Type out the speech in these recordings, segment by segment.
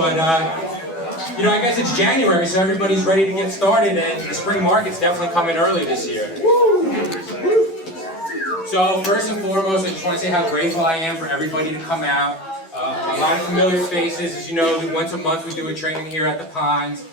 but you know, I guess it's January, so everybody's ready to get started, and the spring market's definitely coming early this year. So first and foremost, I just want to say how grateful I am for everybody to come out. A lot of familiar faces. As you know, once a month we do a training here at the Ponds.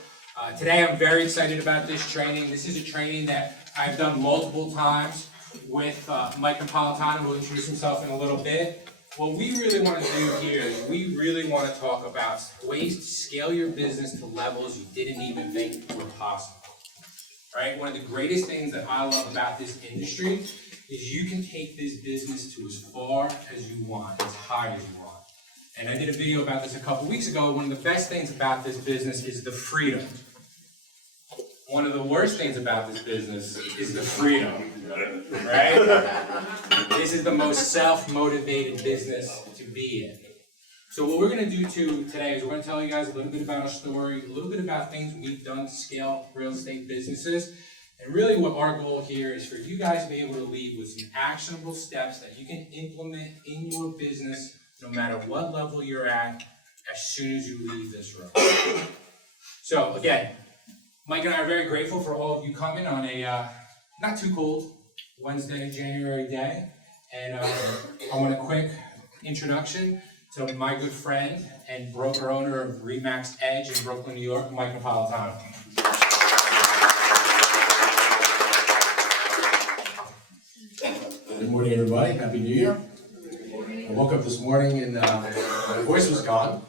Today I'm very excited about this training. This is a training that I've done multiple times with Mike Napolitano, who will introduce himself in a little bit. What we really want to do here is we really want to talk about ways to scale your business to levels you didn't even think were possible. All right? One of the greatest things that I love about this industry is you can take this business to as far as you want, as high as you want. And I did a video about this a couple weeks ago. One of the best things about this business is the freedom. One of the worst things about this business is the freedom, right? This is the most self-motivated business to be in. So what we're going to do today is we're going to tell you guys a little bit about our story, a little bit about things we've done to scale real estate businesses, and really what our goal here is for you guys to be able to leave with some actionable steps that you can implement in your business no matter what level you're at as soon as you leave this room. So again, Mike and I are very grateful for all of you coming on a not too cold Wednesday, January day. And I want a quick introduction to my good friend and broker owner of RE/MAX Edge in Brooklyn, New York, Mike Napolitano. Good morning, everybody. Happy New Year. I woke up this morning and my voice was gone.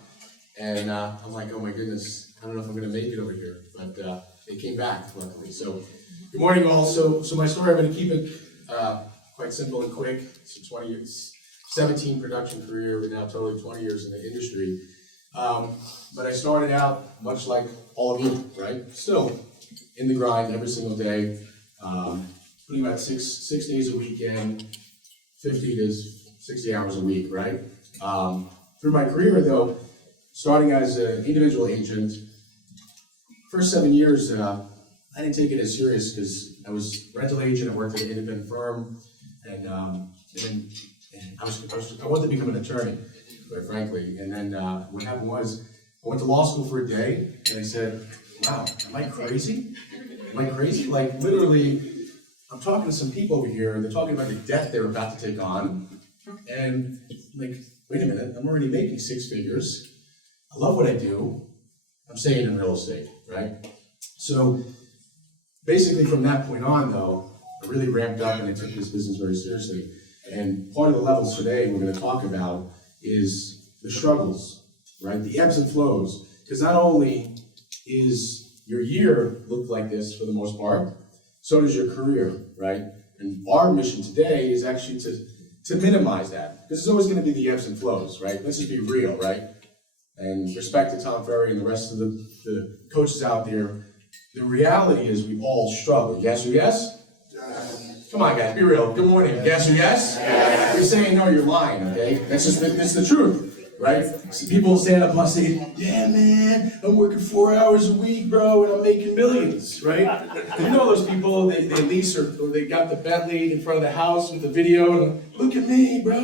And I'm like, oh my goodness, I don't know if I'm going to make it over here. But it came back, luckily. So, good morning, all. So my story, I'm going to keep it quite simple and quick. So 20 years, 17 production career, but now totally 20 years in the industry. But I started out much like all of you, right? Still in the grind every single day. Putting about six days a weekend, 50 to 60 hours a week, right? Through my career, though, starting as an individual agent, first 7 years, I didn't take it as serious because I was a rental agent. I worked at an independent firm, and I wanted to become an attorney, quite frankly. And then what happened was, I went to law school for a day, and I said, "Wow, am I crazy? Am I crazy? Like literally, I'm talking to some people over here, and they're talking about the debt they're about to take on, and I'm like, wait a minute, I'm already making six figures. I love what I do. I'm staying in real estate, right?" So basically from that point on, though, I really ramped up and I took this business very seriously. And part of the levels today we're going to talk about is the struggles, right? The ebbs and flows. Because not only is your year look like this for the most part, so does your career, right? And our mission today is actually to minimize that. Because there's always going to be the ebbs and flows, right? Let's just be real, right? And respect to Tom Ferry and the rest of the coaches out there. The reality is we all struggle. Yes or yes? Yes. Come on, guys, be real. Good morning. Yes or yes? Yes. You're saying no, you're lying, okay? That's the truth, right? So people stand up and say, "Yeah, man, I'm working 4 hours a week, bro, and I'm making millions," right? You know those people, they lease or they got the Bentley in front of the house with the video, and "Look at me, bro,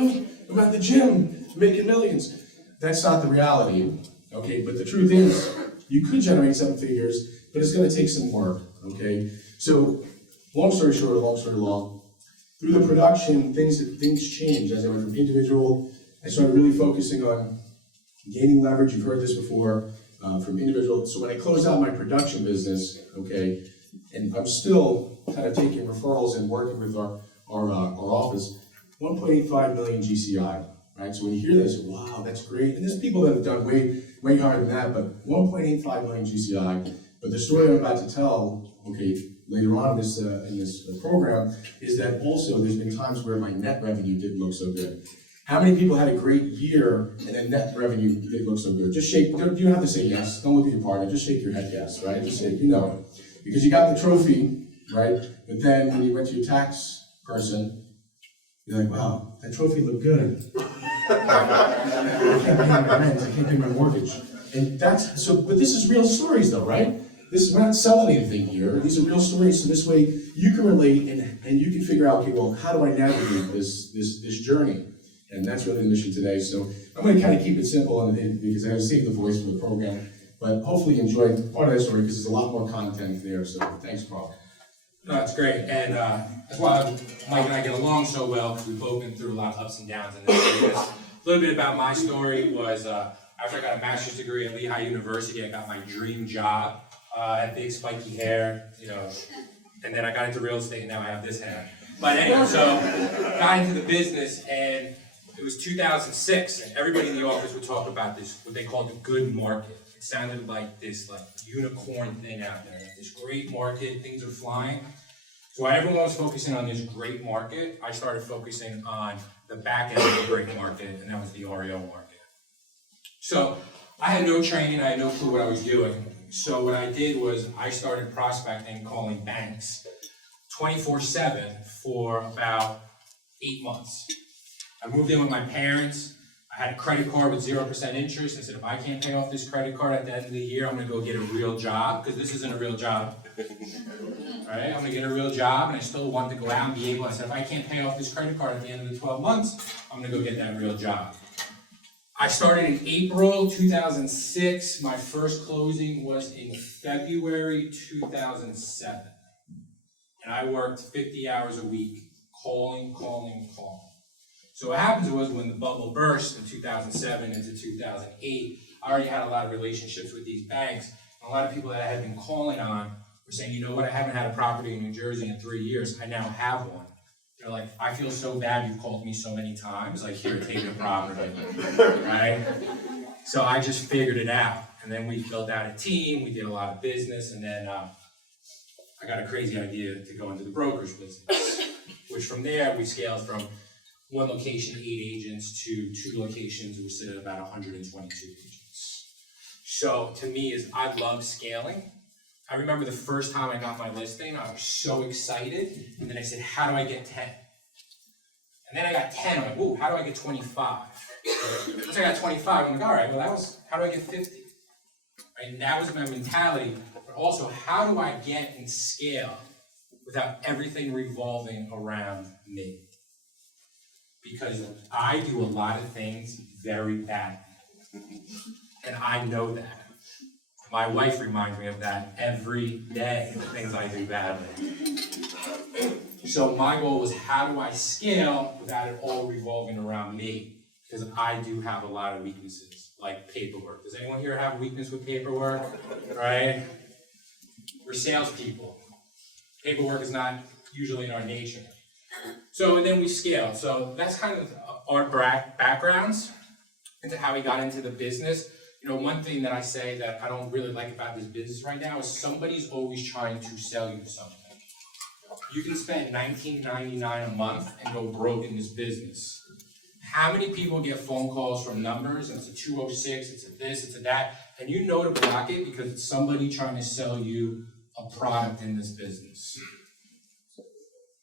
I'm at the gym, making millions." That's not the reality, okay? But the truth is, you could generate 7 figures, but it's going to take some work, okay? So, long story short, long story long, through the production, things changed. As I went from individual, I started really focusing on gaining leverage. You've heard this before, from individual. So when I closed out my production business, okay, and I'm still kind of taking referrals and working with our office, 1.85 million GCI. Right, so when you hear this, wow, that's great. And there's people that have done way harder than that, but 1.85 million GCI. But the story I'm about to tell, okay, later on in this program, is that also there's been times where my net revenue didn't look so good. How many people had a great year and then net revenue didn't look so good? Just shake. You don't have to say yes. Don't look at your partner. Just shake your head yes, right? Just say you know it, because you got the trophy, right? But then when you went to your tax person, you're like, wow, that trophy looked good. I can't pay my rent, I can't pay my mortgage. And that's, so, but this is real stories though, right? We're not selling anything here. These are real stories, so this way you can relate and you can figure out, okay, well, how do I navigate this journey? And that's really the mission today. So I'm going to kind of keep it simple because I have to save the voice for the program. But hopefully you enjoyed part of that story because there's a lot more content there. So thanks, Carl. No, that's great, and that's why Mike and I get along so well, because we've both been through a lot of ups and downs in this business. A little bit about my story was, after I got a master's degree at Lehigh University, I got my dream job. I had big spiky hair, and then I got into real estate, and now I have this hair. But anyway, so got into the business, and it was 2006, and everybody in the office would talk about this, what they called the good market. It sounded like this unicorn thing out there, this great market, things are flying. So while everyone was focusing on this great market, I started focusing on the back end of the great market, and that was the REO market. So I had no training, I had no clue what I was doing. So what I did was I started prospecting, calling banks 24/7 for about 8 months. I moved in with my parents. I had a credit card with 0% interest. I said, if I can't pay off this credit card at the end of the year, I'm gonna go get a real job, because this isn't a real job. Right? I'm gonna get a real job, and I still want to go out and be able, I said, if I can't pay off this credit card at the end of the 12 months, I'm gonna go get that real job. I started in April 2006. My first closing was in February 2007. And I worked 50 hours a week, calling. So what happens was when the bubble burst in 2007 into 2008, I already had a lot of relationships with these banks. And a lot of people that I had been calling on were saying, you know what, I haven't had a property in New Jersey in 3 years. I now have one. They're like, I feel so bad you've called me so many times. Like, here, take the property, right? So I just figured it out. And then we built out a team. We did a lot of business. And then I got a crazy idea to go into the brokerage business, which from there we scaled from 1 location, 8 agents, to 2 locations. We sit at about 122 agents. So to me, I love scaling. I remember the first time I got my listing, I was so excited. And then I said, how do I get 10? And then I got 10, I'm like, whoa, how do I get 25? Once I got 25, I'm like, all right, well, how do I get 50? Right? And that was my mentality. But also, how do I get and scale without everything revolving around me? Because I do a lot of things very badly. And I know that. My wife reminds me of that every day, the things I do badly. So my goal was, how do I scale without it all revolving around me? Because I do have a lot of weaknesses, like paperwork. Does anyone here have a weakness with paperwork? Right? We're salespeople. Paperwork is not usually in our nature. So then we scale. So that's kind of our backgrounds into how we got into the business. One thing that I say that I don't really like about this business right now is somebody's always trying to sell you something. You can spend $19.99 a month and go broke in this business. How many people get phone calls from numbers, and it's a 206, it's a this, it's a that, and you know to block it because it's somebody trying to sell you a product in this business.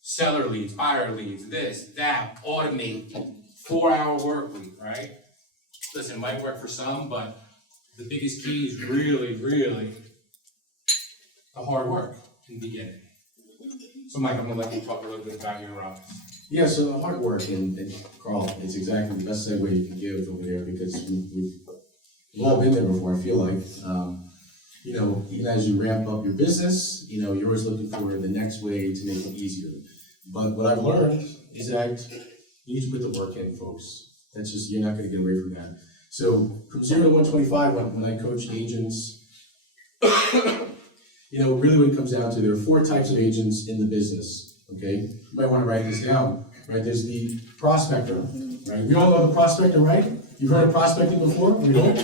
Seller leads, buyer leads, this, that, automate, 4-hour work week, right? Listen, it might work for some, but the biggest key is really, really the hard work in the beginning. So Mike, I'm gonna let you talk a little bit about your Yeah, so the hard work, and Carl, it's exactly the best segue you can give over there, because we've all been there before, I feel like. Even as you ramp up your business, you're always looking for the next way to make it easier. But what I've learned is that you need to put the work in, folks. That's just, you're not gonna get away from that. So from 0 to 125, when I coach agents, really what it comes down to, there are 4 types of agents in the business, okay? You might want to write this down, right? There's the prospector, right? We all know the prospector, right? You've heard of prospecting before? We don't?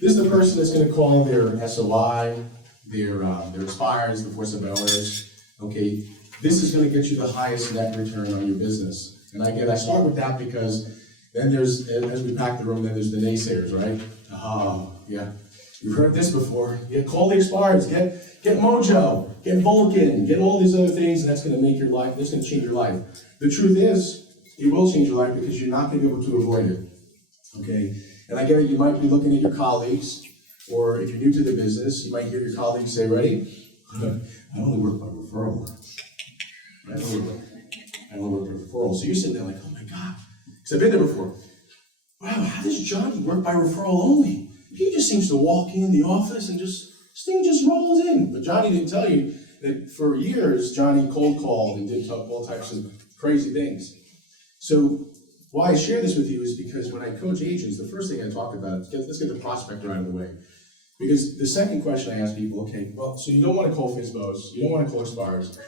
This is the person that's going to call their SOI, their expires, the force of owners, okay? This is going to get you the highest net return on your business. And I start with that because then there's, as we pack the room, then there's the naysayers, right? Yeah, you've heard this before. Call the expires, get Mojo, get Vulcan, get all these other things, and that's going to make your life, that's going to change your life. The truth is, it will change your life because you're not going to be able to avoid it, okay? And I get it, you might be looking at your colleagues, or if you're new to the business, you might hear your colleagues say, ready? I only work by referral. I only work by referral. So you're sitting there like, oh my God, Because I've been there before. Wow, how does Johnny work by referral only? He just seems to walk in the office and this thing just rolls in. But Johnny didn't tell you that for years, Johnny cold called and did all types of crazy things. So why I share this with you is because when I coach agents, the first thing I talk about is let's get the prospect right out of the way. Because the second question I ask people, okay, well, so you don't want to call FSBOs, you don't want to call expires.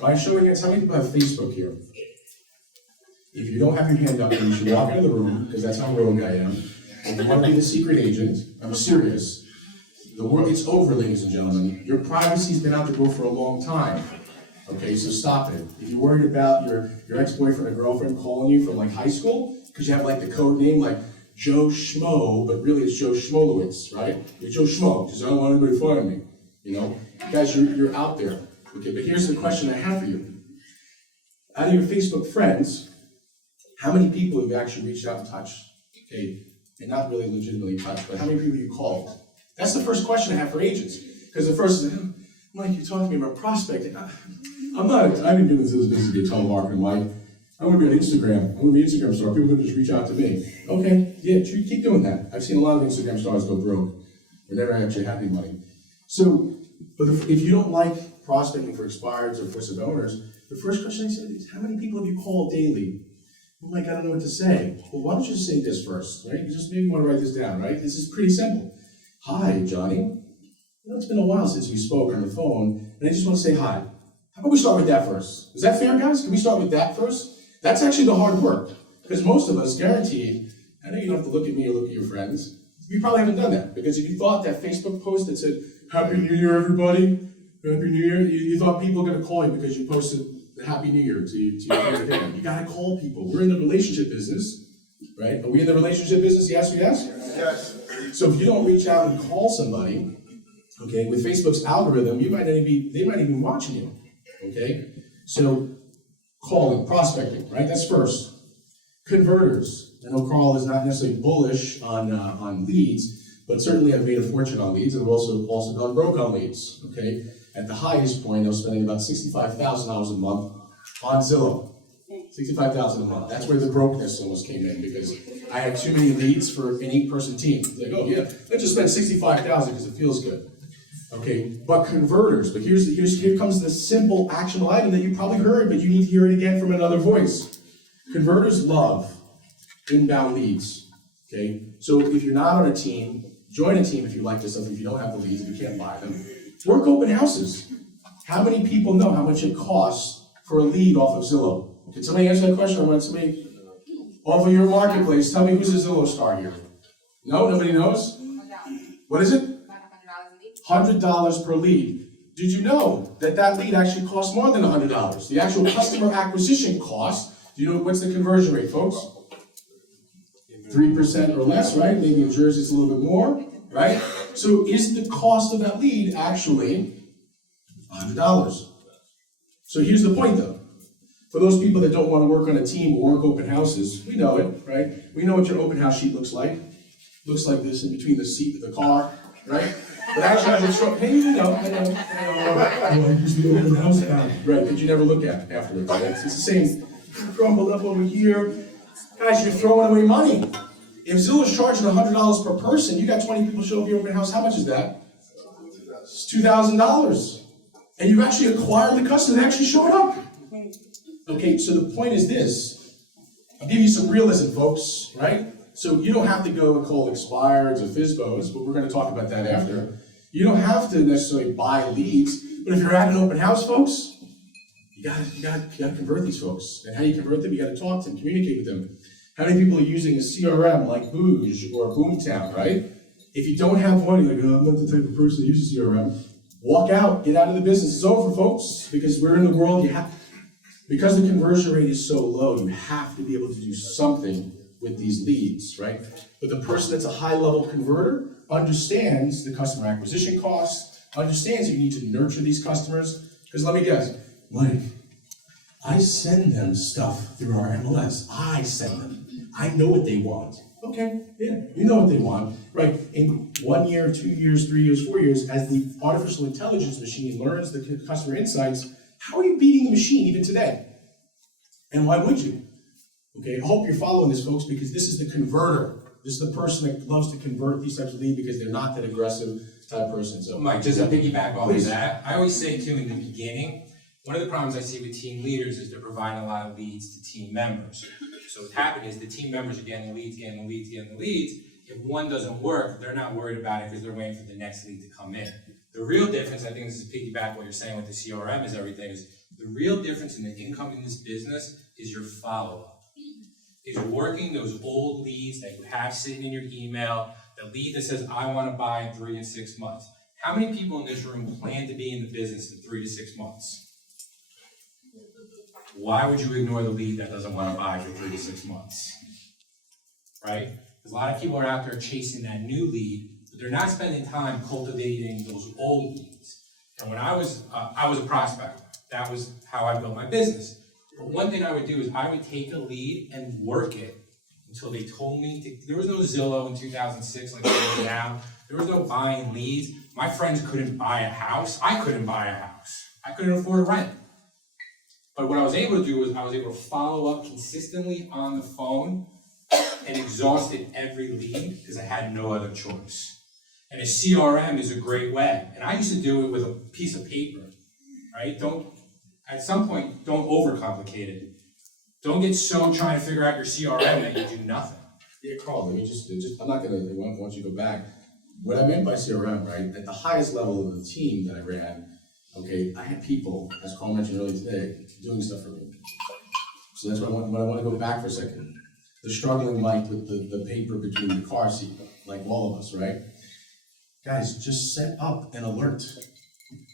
By showing hands, how many people have Facebook here? If you don't have your hand up, then you should walk out of the room, because that's how rogue I am. If you want to be the secret agent, I'm serious. The world, it's over, ladies and gentlemen. Your privacy's been out the door for a long time. Okay, so stop it. If you're worried about your ex-boyfriend or girlfriend calling you from like high school, because you have like the code name like Joe Schmo, but really it's Joe Schmolowitz, right? You're Joe Schmo, because I don't want anybody following me. You know? Guys, you're out there. Okay, but here's the question I have for you. Out of your Facebook friends, how many people have you actually reached out and touched? Okay, and not really legitimately touched, but how many people you called? That's the first question I have for agents. Because the first is, Mike, you're talking to me about prospecting. I've been doing this business to be a telemarketer, Mike. I'm gonna be on Instagram. I'm gonna be an Instagram star. People are gonna just reach out to me. Okay, yeah, keep doing that. I've seen a lot of Instagram stars go broke. They never actually have any money. So, but if you don't like prospecting for expireds or for sub owners, the first question I said is, how many people have you called daily? I'm like, I don't know what to say. Well, why don't you just say this first, right? You just maybe want to write this down, right? This is pretty simple. Hi, Johnny. You know, it's been a while since we spoke on the phone, and I just want to say hi. How about we start with that first? Is that fair, guys? Can we start with that first? That's actually the hard work, because most of us, guaranteed, I know you don't have to look at me or look at your friends. You probably haven't done that, because if you thought that Facebook post that said, Happy New Year, everybody, Happy New Year, you thought people were going to call you because you posted the Happy New Year to your thing. You got to call people. We're in the relationship business, right? Are we in the relationship business? Yes or yes? Yes. So if you don't reach out and call somebody, okay, with Facebook's algorithm, they might even be watching you, okay? So calling, prospecting, right? That's first. Converters. I know Carl is not necessarily bullish on leads, but certainly I've made a fortune on leads, and I've also gone broke on leads, okay? At the highest point, I was spending about $65,000 a month on Zillow. $65,000 a month. That's where the brokenness almost came in, because I had too many leads for an 8-person team. It's like, oh yeah, let's just spend $65,000 because it feels good. Okay, but converters. But here comes the simple actionable item that you probably heard, but you need to hear it again from another voice. Converters love inbound leads. Okay, so if you're not on a team, join a team if you like this stuff. If you don't have the leads, if you can't buy them, work open houses. How many people know how much it costs for a lead off of Zillow? Can somebody answer that question? I want somebody off of your marketplace. Tell me who's a Zillow star here. No, nobody knows. What is it? $100 per lead. Did you know that lead actually costs more than $100? The actual customer acquisition cost. Do you know what's the conversion rate, folks? 3% or less, right? Maybe in Jersey it's a little bit more, right? So is the cost of that lead actually $100? So here's the point though. For those people that don't want to work on a team or work open houses, we know it, right? We know what your open house sheet looks like. Looks like this in between the seat of the car, right? But actually, hey, I know. Oh, I used the open house app. Right, that you never look at afterwards. Right? It's the same. Crumbled up over here. Guys, you're throwing away money. If Zillow's charging $100 per person, you got 20 people show up at your open house, how much is that? It's $2,000. And you've actually acquired the customer that actually showed up. Okay, so the point is this. I'll give you some realism, folks, right? So you don't have to go and call expireds or FSBOs, but we're going to talk about that after. You don't have to necessarily buy leads, but if you're at an open house, folks, you gotta convert these folks. And how do you convert them? You gotta talk to them, communicate with them. How many people are using a CRM like Booge or Boomtown, right? If you don't have one, you're like, oh, I'm not the type of person that uses CRM. Walk out, get out of the business. It's over, folks, because we're in the world, because the conversion rate is so low, you have to be able to do something with these leads, right? But the person that's a high-level converter understands the customer acquisition costs, understands you need to nurture these customers. Because let me guess, Mike, I send them stuff through our MLS. I send them. I know what they want. Okay, yeah, you know what they want, right? In 1 year, 2 years, 3 years, 4 years, as the artificial intelligence machine learns the customer insights, how are you beating the machine even today? And why would you? Okay, I hope you're following this, folks, because this is the converter. This is the person that loves to convert these types of leads because they're not that aggressive type person. So, Mike, just to piggyback off of Please. that, I always say too in the beginning, one of the problems I see with team leaders is they're providing a lot of leads to team members. So what's happening is the team members are getting the leads, getting the leads, getting the leads. If one doesn't work, they're not worried about it because they're waiting for the next lead to come in. The real difference, I think this is piggyback what you're saying with the CRM is everything, is the real difference in the income in this business is your follow-up. Is working those old leads that you have sitting in your email, the lead that says, I want to buy in 3 to 6 months. How many people in this room plan to be in the business in 3 to 6 months? Why would you ignore the lead that doesn't want to buy for 3 to 6 months? Right? Because a lot of people are out there chasing that new lead, but they're not spending time cultivating those old leads. And when I was a prospector, that was how I built my business. But one thing I would do is I would take a lead and work it until they told me to. There was no Zillow in 2006 like there is now. There was no buying leads. My friends couldn't buy a house. I couldn't buy a house. I couldn't afford rent. But what I was able to do was I was able to follow up consistently on the phone and exhausted every lead because I had no other choice. And a CRM is a great way. And I used to do it with a piece of paper, right? At some point, don't overcomplicate it. Don't get so trying to figure out your CRM that you do nothing. Yeah, Carl, let me just I'm not gonna, once you go back, what I meant by CRM, right, at the highest level of the team that I ran, okay, I had people, as Carl mentioned earlier today, doing stuff for me. So that's what I want to go back for a second. The struggling like with the paper between the car seat, like all of us, right? Guys, just set up an alert.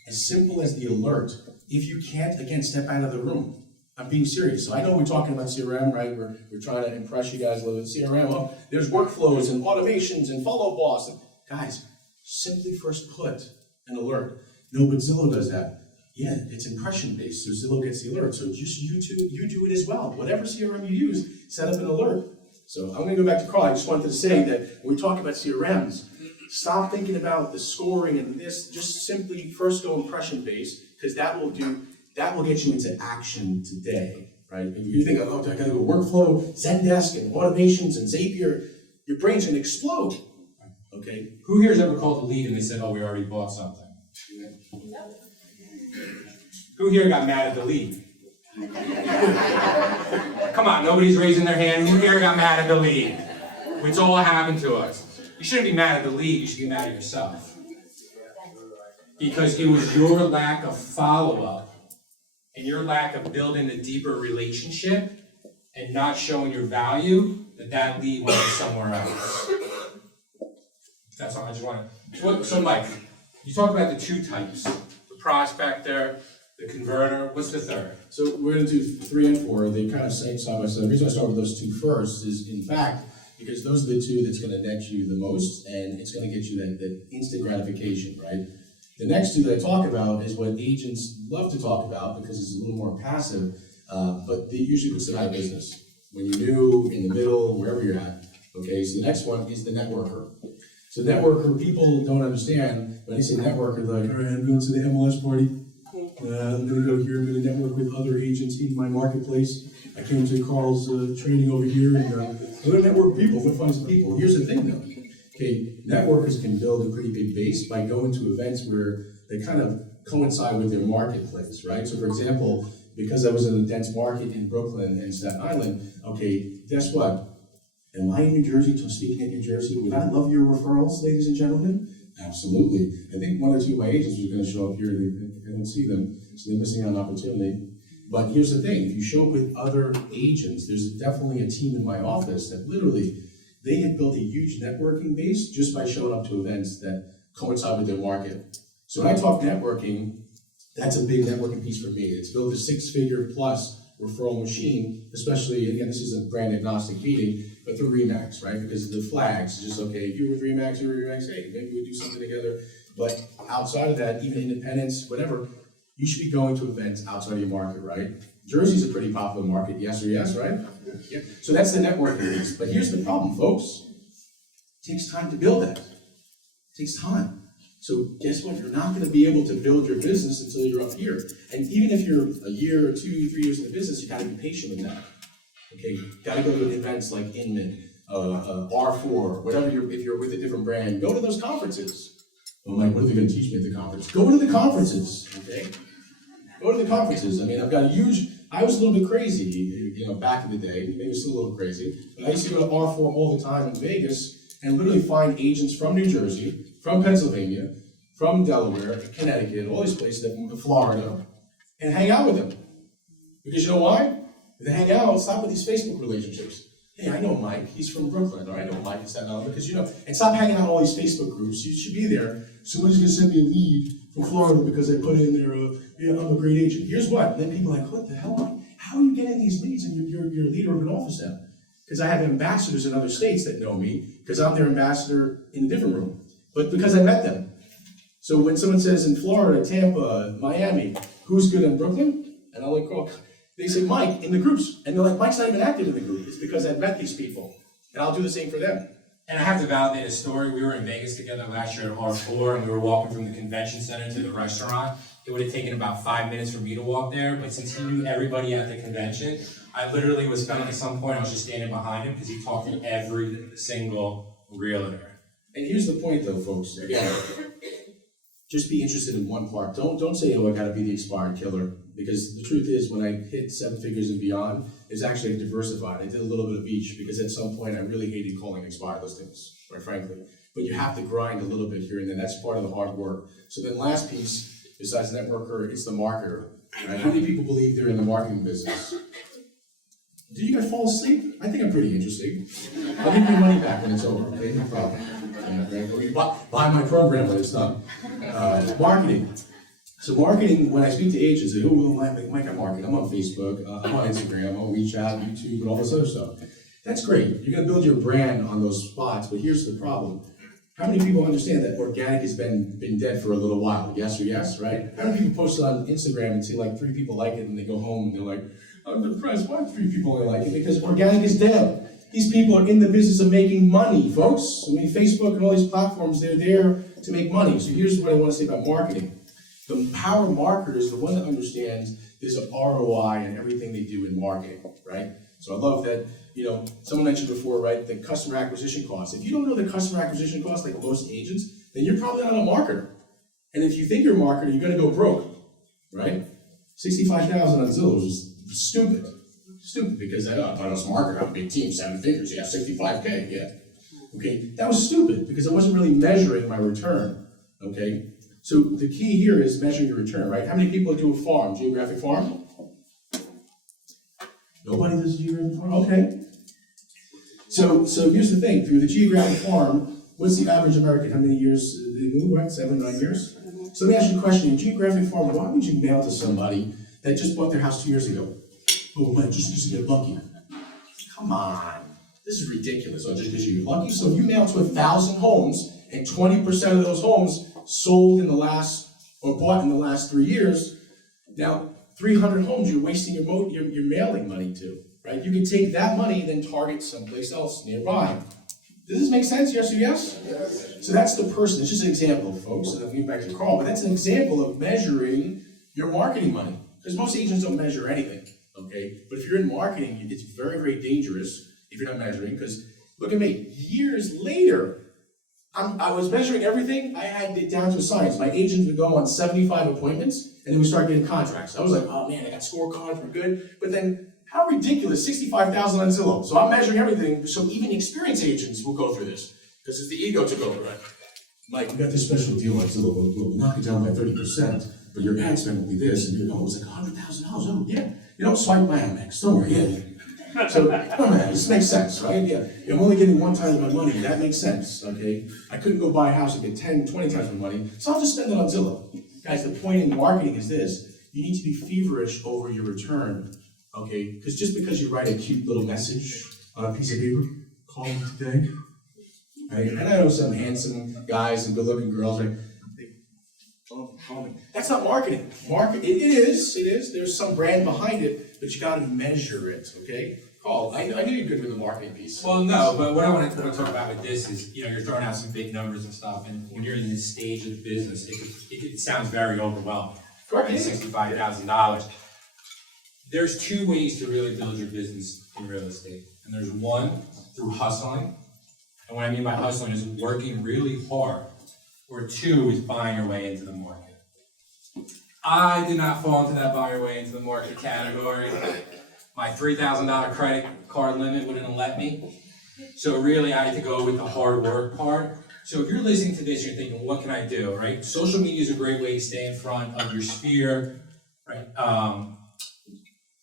As simple as the alert. If you can't, again, step out of the room. I'm being serious. So I know we're talking about CRM, right? We're trying to impress you guys a little bit. CRM, well, there's workflows and automations and follow boss. And guys, simply first put an alert. No, but Zillow does that. Yeah, it's impression based, so Zillow gets the alert. So just you do it as well. Whatever CRM you use, set up an alert. So I'm gonna go back to Carl. I just wanted to say that when we talk about CRMs, stop thinking about the scoring and this, just simply first go impression based, because that will get you into action today, right? If you think, oh, I gotta go workflow, Zendesk and automations and Zapier, your brain's gonna explode, okay? Who here has ever called a lead and they said, oh, we already bought something? Who here got mad at the lead? Come on, nobody's raising their hand. Who here got mad at the lead? It's all happened to us. You shouldn't be mad at the lead, you should be mad at yourself. Because it was your lack of follow-up and your lack of building a deeper relationship and not showing your value that lead went somewhere else. That's all I just want to. So Mike, you talked about the two types, the prospector, the converter. What's the third? So we're gonna do 3 and 4. They kind of same side by side. The reason I start with those two first is, in fact, because those are the two that's gonna net you the most, and it's gonna get you that instant gratification, right? The next two that I talk about is what agents love to talk about because it's a little more passive, but they usually puts them out of business. When you're new, in the middle, wherever you're at. Okay, so the next one is the networker. So networker, people don't understand, when they say networker, they're like, all right, I'm going to the MLS party. I'm gonna go here, I'm gonna network with other agents in my marketplace. I came to Carl's training over here, and I'm gonna network people, I'm gonna find some people. Here's the thing though, okay, networkers can build a pretty big base by going to events where they kind of coincide with their marketplace, right? So for example, because I was in a dense market in Brooklyn and Staten Island, okay, guess what? Am I in New Jersey, speaking in New Jersey? Would I love your referrals, ladies and gentlemen? Absolutely. I think 1 or 2 of my agents are going to show up here. I don't see them, so they're missing out on an opportunity. But here's the thing: if you show up with other agents, there's definitely a team in my office that literally they have built a huge networking base just by showing up to events that coincide with their market. So when I talk networking, that's a big networking piece for me. It's built a 6-figure plus referral machine, especially, again, this is a brand agnostic meeting, but through RE/MAX, right? Because the flags, just okay, if you're with RE/MAX, you're with RE/MAX, hey, maybe we do something together. But outside of that, even independents, whatever, you should be going to events outside of your market, right? Jersey's a pretty popular market, yes or yes, right? Yeah. So that's the networking piece. But here's the problem, folks. It takes time to build that. It takes time. So guess what? You're not going to be able to build your business until you're up here. And even if you're a year or 2, 3 years in the business, you got to be patient with that. Okay, gotta go to events like Inman, R4, whatever if you're with a different brand, go to those conferences. I'm like, what are they gonna teach me at the conference? Go to the conferences, okay? Go to the conferences. I mean, I've got a huge, I was a little bit crazy, you know, back in the day, maybe still a little crazy, but I used to go to R4 all the time in Vegas and literally find agents from New Jersey, from Pennsylvania, from Delaware, Connecticut, all these places, Florida, and hang out with them. Because you know why? If they hang out, stop with these Facebook relationships. Hey, I know Mike, he's from Brooklyn, or I know Mike, he's that because you know, and stop hanging out in all these Facebook groups. You should be there. Somebody's gonna send me a lead from Florida because they put in their, yeah, I'm a great agent. Here's what, and then people are like, what the hell, Mike? How are you getting these leads and you're a leader of an office now? Because I have ambassadors in other states that know me, because I'm their ambassador in a different room, but because I met them. So when someone says in Florida, Tampa, Miami, who's good in Brooklyn? And I'll like call, they say Mike in the groups. And they're like, Mike's not even active in the group. It's because I've met these people. And I'll do the same for them. And I have to validate a story. We were in Vegas together last year at R4, and we were walking from the convention center to the restaurant. It would have taken about 5 minutes for me to walk there, but since he knew everybody at the convention, I literally was filming at some point. I was just standing behind him because he talked to every single realtor. And here's the point though, folks. Again, just be interested in one part. Don't say, oh, I gotta be the expired killer. Because the truth is, when I hit 7 figures and beyond, it's actually diversified. I did a little bit of each because at some point I really hated calling expired listings, quite frankly. But you have to grind a little bit here and then. That's part of the hard work. So then last piece, besides networker, it's the marketer. Right? How many people believe they're in the marketing business? Did you guys fall asleep? I think I'm pretty interesting. I'll give you your money back when it's over, okay? No problem. Right? Or you buy my program when it's done. Marketing. So marketing, when I speak to agents, they go, oh, Mike, I market. I'm on Facebook, I'm on Instagram, I'm on WeChat, YouTube, and all this other stuff. That's great. You're gonna build your brand on those spots, but here's the problem. How many people understand that organic has been dead for a little while? Yes or yes, right? How many people post it on Instagram and see like 3 people like it and they go home and they're like, I'm depressed, why 3 people only like it? Because organic is dead. These people are in the business of making money, folks. I mean, Facebook and all these platforms, they're there to make money. So here's what I wanna say about marketing. The power marketer is the one that understands there's an ROI in everything they do in marketing, right? So I love that, you know, someone mentioned before, right, the customer acquisition cost. If you don't know the customer acquisition cost, like most agents, then you're probably not a marketer. And if you think you're a marketer, you're gonna go broke, right? 65,000 on Zillow is stupid. Stupid, because I thought I was a marketer, I'm a big team, 7 figures, yeah, 65K, yeah. Okay, that was stupid, because I wasn't really measuring my return, okay? So the key here is measuring your return, right? How many people do a farm, geographic farm? Nobody does a geographic farm? Okay. So here's the thing, through the geographic farm, what's the average American? How many years do they move, right? 7, 9 years? So let me ask you a question, in geographic farm, why would you mail to somebody that just bought their house 2 years ago? Oh, man, just to get lucky. Come on, this is ridiculous, oh, just because you get lucky? So if you mail to 1,000 homes, and 20% of those homes sold in the last, or bought in the last 3 years, now 300 homes you're wasting your mailing money to, right? You can take that money and then target someplace else nearby. Does this make sense, yes or yes? Yes. So that's the person, it's just an example, folks, and I'll get back to Carl, but that's an example of measuring your marketing money. Because most agents don't measure anything, okay? But if you're in marketing, it's very, very dangerous if you're not measuring, because look at me, years later, I was measuring everything. I had it down to a science. My agents would go on 75 appointments, and then we start getting contracts. I was like, oh man, I got scorecards, we're good. But then, how ridiculous, 65,000 on Zillow. So I'm measuring everything, so even experienced agents will go through this, because it's the ego took over, right? Mike, we got this special deal on Zillow, we'll knock it down by 30%, but your ad spend will be this, and you know, it was like $100,000, oh yeah. You don't swipe my Amex, don't worry, yeah. So, oh man, this makes sense, right? Yeah, I'm only getting 1 time my money, that makes sense, okay? I couldn't go buy a house and get 10, 20 times my money, so I'll just spend it on Zillow. Guys, the point in marketing is this, you need to be feverish over your return, okay? Because just because you write a cute little message on a piece of paper, call me today, right? And I know some handsome guys and good-looking girls, right? Call me. That's not marketing. It is. There's some brand behind it, but you gotta measure it, okay? Paul, I knew you're good with the marketing piece. Well, no, but what I want to talk about with this is, you know, you're throwing out some big numbers and stuff, and when you're in this stage of business, it sounds very overwhelming. Correct. $65,000. There's two ways to really build your business in real estate. And there's one through hustling. And what I mean by hustling is working really hard. Or two is buying your way into the market. I did not fall into that buy your way into the market category. My $3,000 credit card limit wouldn't let me. So really I had to go with the hard work part. So if you're listening to this, you're thinking, what can I do, right? Social media is a great way to stay in front of your sphere, right?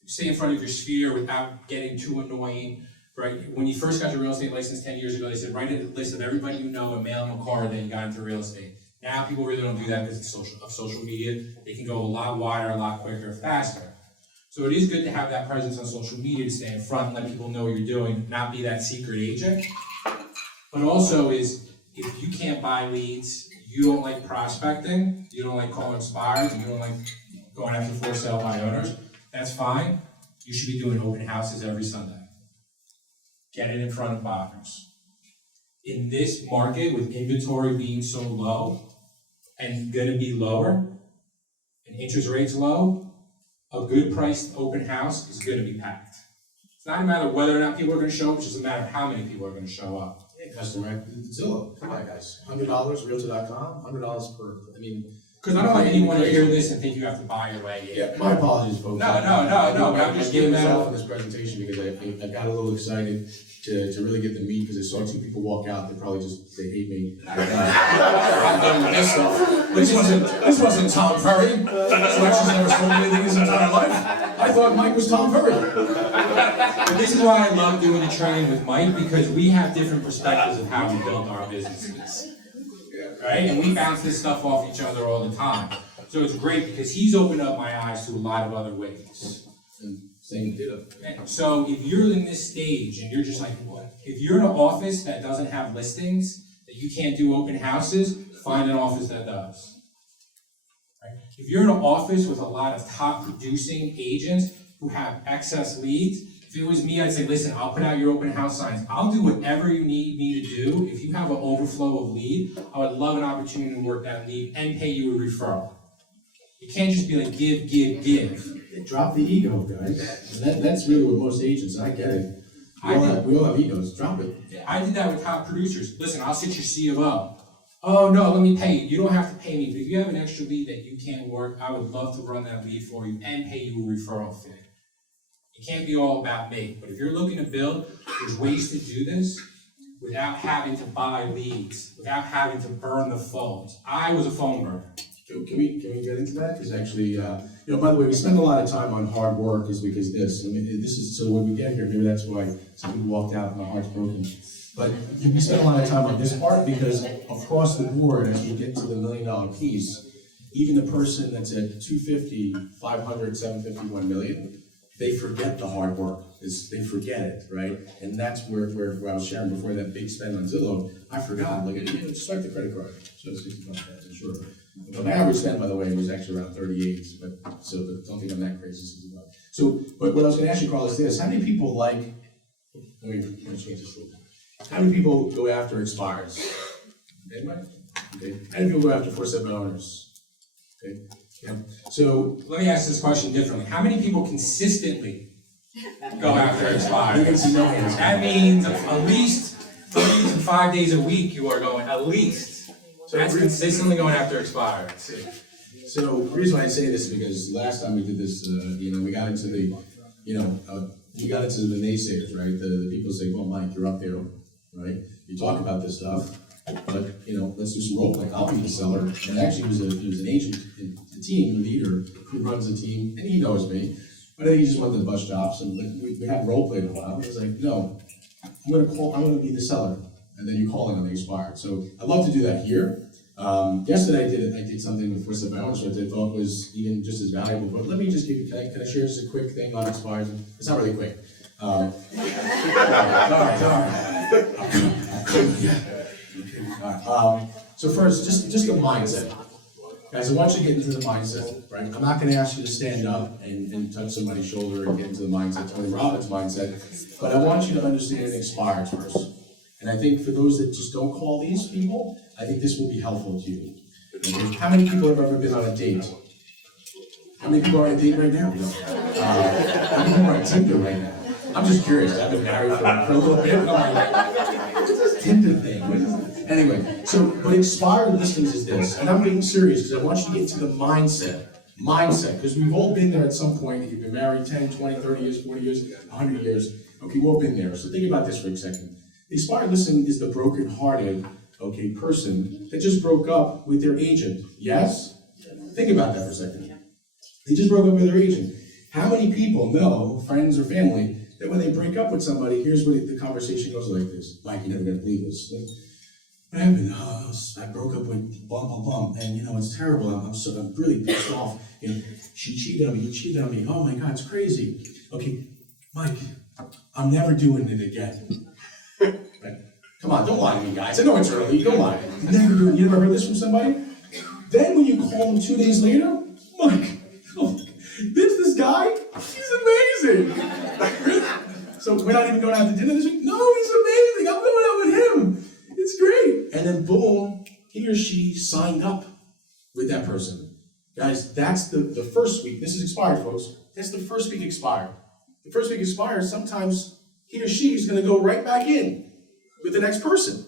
Stay in front of your sphere without getting too annoying, right? When you first got your real estate license 10 years ago, they said, write a list of everybody you know and mail them a card that you got into real estate. Now people really don't do that because of social media. They can go a lot wider, a lot quicker, faster. So it is good to have that presence on social media to stay in front, let people know what you're doing, not be that secret agent. But also is, if you can't buy leads, you don't like prospecting, you don't like calling expires, and you don't like going after for sale by owners, that's fine. You should be doing open houses every Sunday. Get it in front of buyers. In this market, with inventory being so low, and gonna be lower, and interest rates low, a good priced open house is gonna be packed. It's not a matter of whether or not people are gonna show up, it's just a matter of how many people are gonna show up. Hey, customer, Zillow, come on, guys, $100, Realtor.com, $100 per, I mean. Because I don't want anyone to hear this and think you have to buy your way in. Yeah, my apologies, folks. No, but I'm just giving that off on this presentation because I got a little excited to really get the meat, because I saw two people walk out, they hate me. I'm done with this stuff. This wasn't Tom Ferry. Alexis never sold me anything his entire life. I thought Mike was Tom Ferry. But this is why I love doing the training with Mike, because we have different perspectives of how we built our businesses. Right? And we bounce this stuff off each other all the time. So it's great because he's opened up my eyes to a lot of other ways. And same ditto. So if you're in this stage and you're just like, what? If you're in an office that doesn't have listings, that you can't do open houses, find an office that does. Right? If you're in an office with a lot of top producing agents who have excess leads, if it was me, I'd say, listen, I'll put out your open house signs. I'll do whatever you need me to do. If you have an overflow of lead, I would love an opportunity to work that lead and pay you a referral. You can't just be like, give. Drop the ego, guys. That's really what most agents, I get it. We all have egos, drop it. I did that with top producers. Listen, I'll sit your C of O. Oh no, let me pay you. You don't have to pay me, but if you have an extra lead that you can't work, I would love to run that lead for you and pay you a referral fee. It can't be all about me, but if you're looking to build, there's ways to do this without having to buy leads, without having to burn the phones. I was a phone burner. Can we get into that? Because actually, by the way, we spend a lot of time on hard work is because this. I mean, this is, so when we get here, maybe that's why some people walked out and their heart's broken. But we spend a lot of time on this part because across the board, as we get to the $1 million piece, even the person that's at 250, 500, 750, 1 million, they forget the hard work. They forget it, right? And that's where I was sharing before that big spend on Zillow. I forgot, just like the credit card, so it's 65,000, sure. But my average spend, by the way, was actually around 38, but don't think I'm that crazy. So, but what I was going to ask you, Carl, is this: how many people let me change this rule. How many people go after expires? Anybody? Okay. How many people go after 4-7 owners? Okay. Yeah. So let me ask this question differently. How many people consistently go after expires? That means at least 3 to 5 days a week you are going, at least. So that's consistently going after expires. So the reason why I say this is because last time we did this, we got into the, we got into the naysayers, right? The people say, well, Mike, you're up there, right? You talk about this stuff, but let's do some role play. I'll be the seller. And actually, he was an agent, the team leader who runs the team, and he knows me. But I think he just wanted to bust chops, and we had role played a while. I was like, no, I'm gonna be the seller. And then you're calling on the expired. So I'd love to do that here. Yesterday I did something with 4-7 owners, which I thought was even just as valuable. But let me just give you, can I share just a quick thing on expires? It's not really quick. Sorry. So first, just the mindset. Guys, I want you to get into the mindset, right? I'm not gonna ask you to stand up and touch somebody's shoulder and get into the mindset, Tony Robbins' mindset, but I want you to understand expires first. And I think for those that just don't call these people, I think this will be helpful to you. Okay? How many people have ever been on a date? How many people are on a date right now? How many people are on Tinder right now? I'm just curious. I've been married for a little bit. I'm like, what's this Tinder thing? What is it? Anyway, so, but expired listings is this, and I'm being serious because I want you to get into the mindset, because we've all been there at some point. You've been married 10, 20, 30 years, 40 years, 100 years. Okay, we've all been there. So think about this for a second. The expired listing is the broken-hearted, okay, person that just broke up with their agent. Yes? Think about that for a second. They just broke up with their agent. How many people know, friends or family, that when they break up with somebody, here's what the conversation goes like this. Mike, you're never gonna believe this. What happened? I broke up with blah, blah, blah, and it's terrible. I'm really pissed off. She cheated on me, he cheated on me. Oh my God, it's crazy. Okay, Mike, I'm never doing it again. Right? Come on, don't lie to me, guys. I know it's early, don't lie. You never heard this from somebody? Then when you call them 2 days later, Mike, this guy, he's amazing. So we're not even going out to dinner this week? No, he's amazing. I'm going out with him. It's great. And then boom, he or she signed up with that person. Guys, that's the first week. This is expired, folks. That's the first week expired. The first week expired, sometimes he or she is going to go right back in with the next person.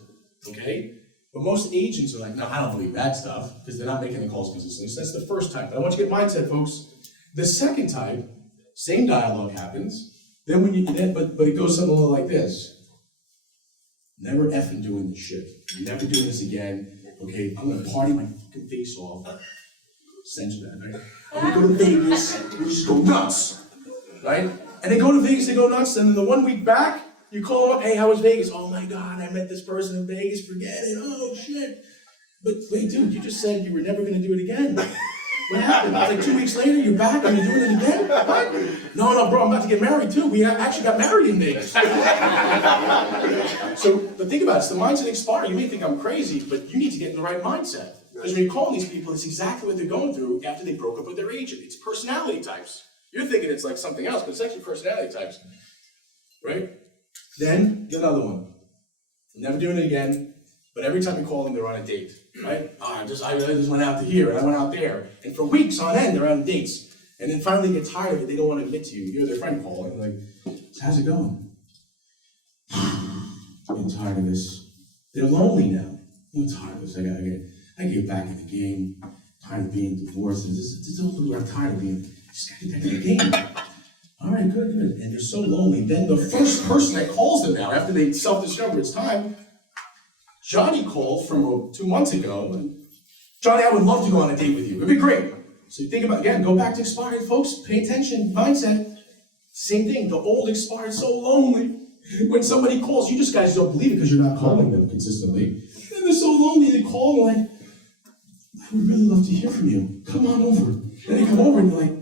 Okay? But most agents are like, no, I don't believe that stuff, because they're not making the calls consistently. So that's the first type. But I want you to get mindset, folks. The second type, same dialogue happens. Then but it goes something like this. Never effing doing this shit. You're never doing this again. Okay, I'm gonna party my fucking face off. Censor that, right? I'm gonna go to Vegas, we just go nuts. Right? And they go to Vegas, they go nuts, and then the 1 week back, you call them up, hey, how was Vegas? Oh my God, I met this person in Vegas, forget it, oh shit. But wait, dude, you just said you were never gonna do it again. What happened? It's like 2 weeks later, you're back and you're doing it again? What? No, bro, I'm about to get married too. We actually got married in Vegas. So, but think about it, it's the mindset expired. You may think I'm crazy, but you need to get in the right mindset. Because when you're calling these people, it's exactly what they're going through after they broke up with their agent. It's personality types. You're thinking it's like something else, but it's actually personality types. Right? Then, another one. Never doing it again, but every time you call them, they're on a date. Right? I just went out to here, and I went out there. And for weeks on end, they're on dates. And then finally they get tired of it, they don't want to admit to you. You're their friend calling, like, how's it going? I'm tired of this. They're lonely now. I'm tired of this. I gotta get back in the game. I'm tired of being divorced. I'm tired of being, just gotta get back in the game. All right, good. And they're so lonely. Then the first person that calls them now, after they self-discover it's time, Johnny called from 2 months ago, and Johnny, I would love to go on a date with you. It'd be great. So think about, again, go back to expired, folks. Pay attention, mindset. Same thing, the old expired, so lonely. When somebody calls, you just guys don't believe it because you're not calling them consistently. And they're so lonely, they call like, I would really love to hear from you. Come on over. And they come over and you're like,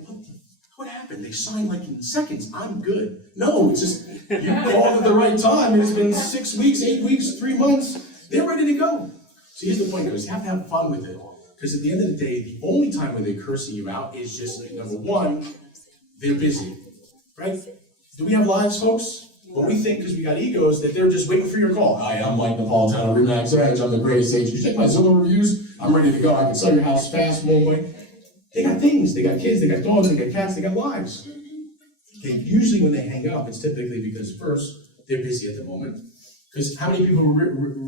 what happened? They signed like in seconds. I'm good. No, it's just, you called at the right time. And it's been 6 weeks, 8 weeks, 3 months. They're ready to go. So here's the point, guys. You have to have fun with it. Because at the end of the day, the only time when they're cursing you out is just, number one, they're busy. Right? Do we have lives, folks? Well, we think, because we got egos, that they're just waiting for your call. Hi, I'm Mike Napolitano, Remax Edge. I'm the greatest agent. You check my Zillow reviews? I'm ready to go. I can sell your house fast, more money. They got things. They got kids. They got dogs. They got cats. They got lives. Okay, usually when they hang up, it's typically because, first, they're busy at the moment. Because how many people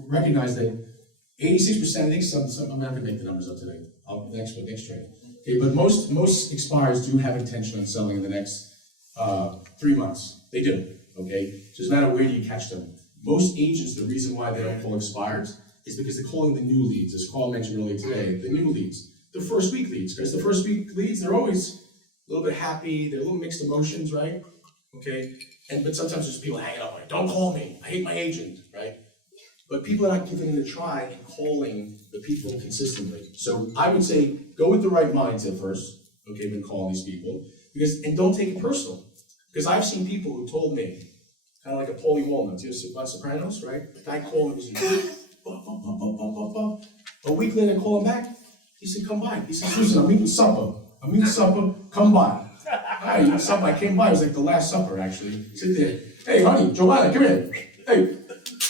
recognize that 86%, I think I'm not going to make the numbers up today. Next train. Okay, but most expires do have intention on selling in the next 3 months. They do. Okay, so it's no matter where you catch them. Most agents, the reason why they don't call expireds is because they're calling the new leads. As Carl mentioned earlier today, the new leads, the first week leads. Because the first week leads, they're always a little bit happy. They're a little mixed emotions, right? Okay, but sometimes there's people hanging up like, don't call me. I hate my agent, right? But people are not giving it a try and calling the people consistently. So I would say go with the right mindset first, okay, when calling these people, and don't take it personal. Because I've seen people who told me, kind of like a Paulie Walnut, you know, Sopranos, right? The guy called him, he's like, a week later I call him back, he said, come by. He said, listen, I'm eating supper, come by. All right, eating supper, I came by, it was like the Last Supper, actually. Sit there, hey honey, Joanna, come here. Hey,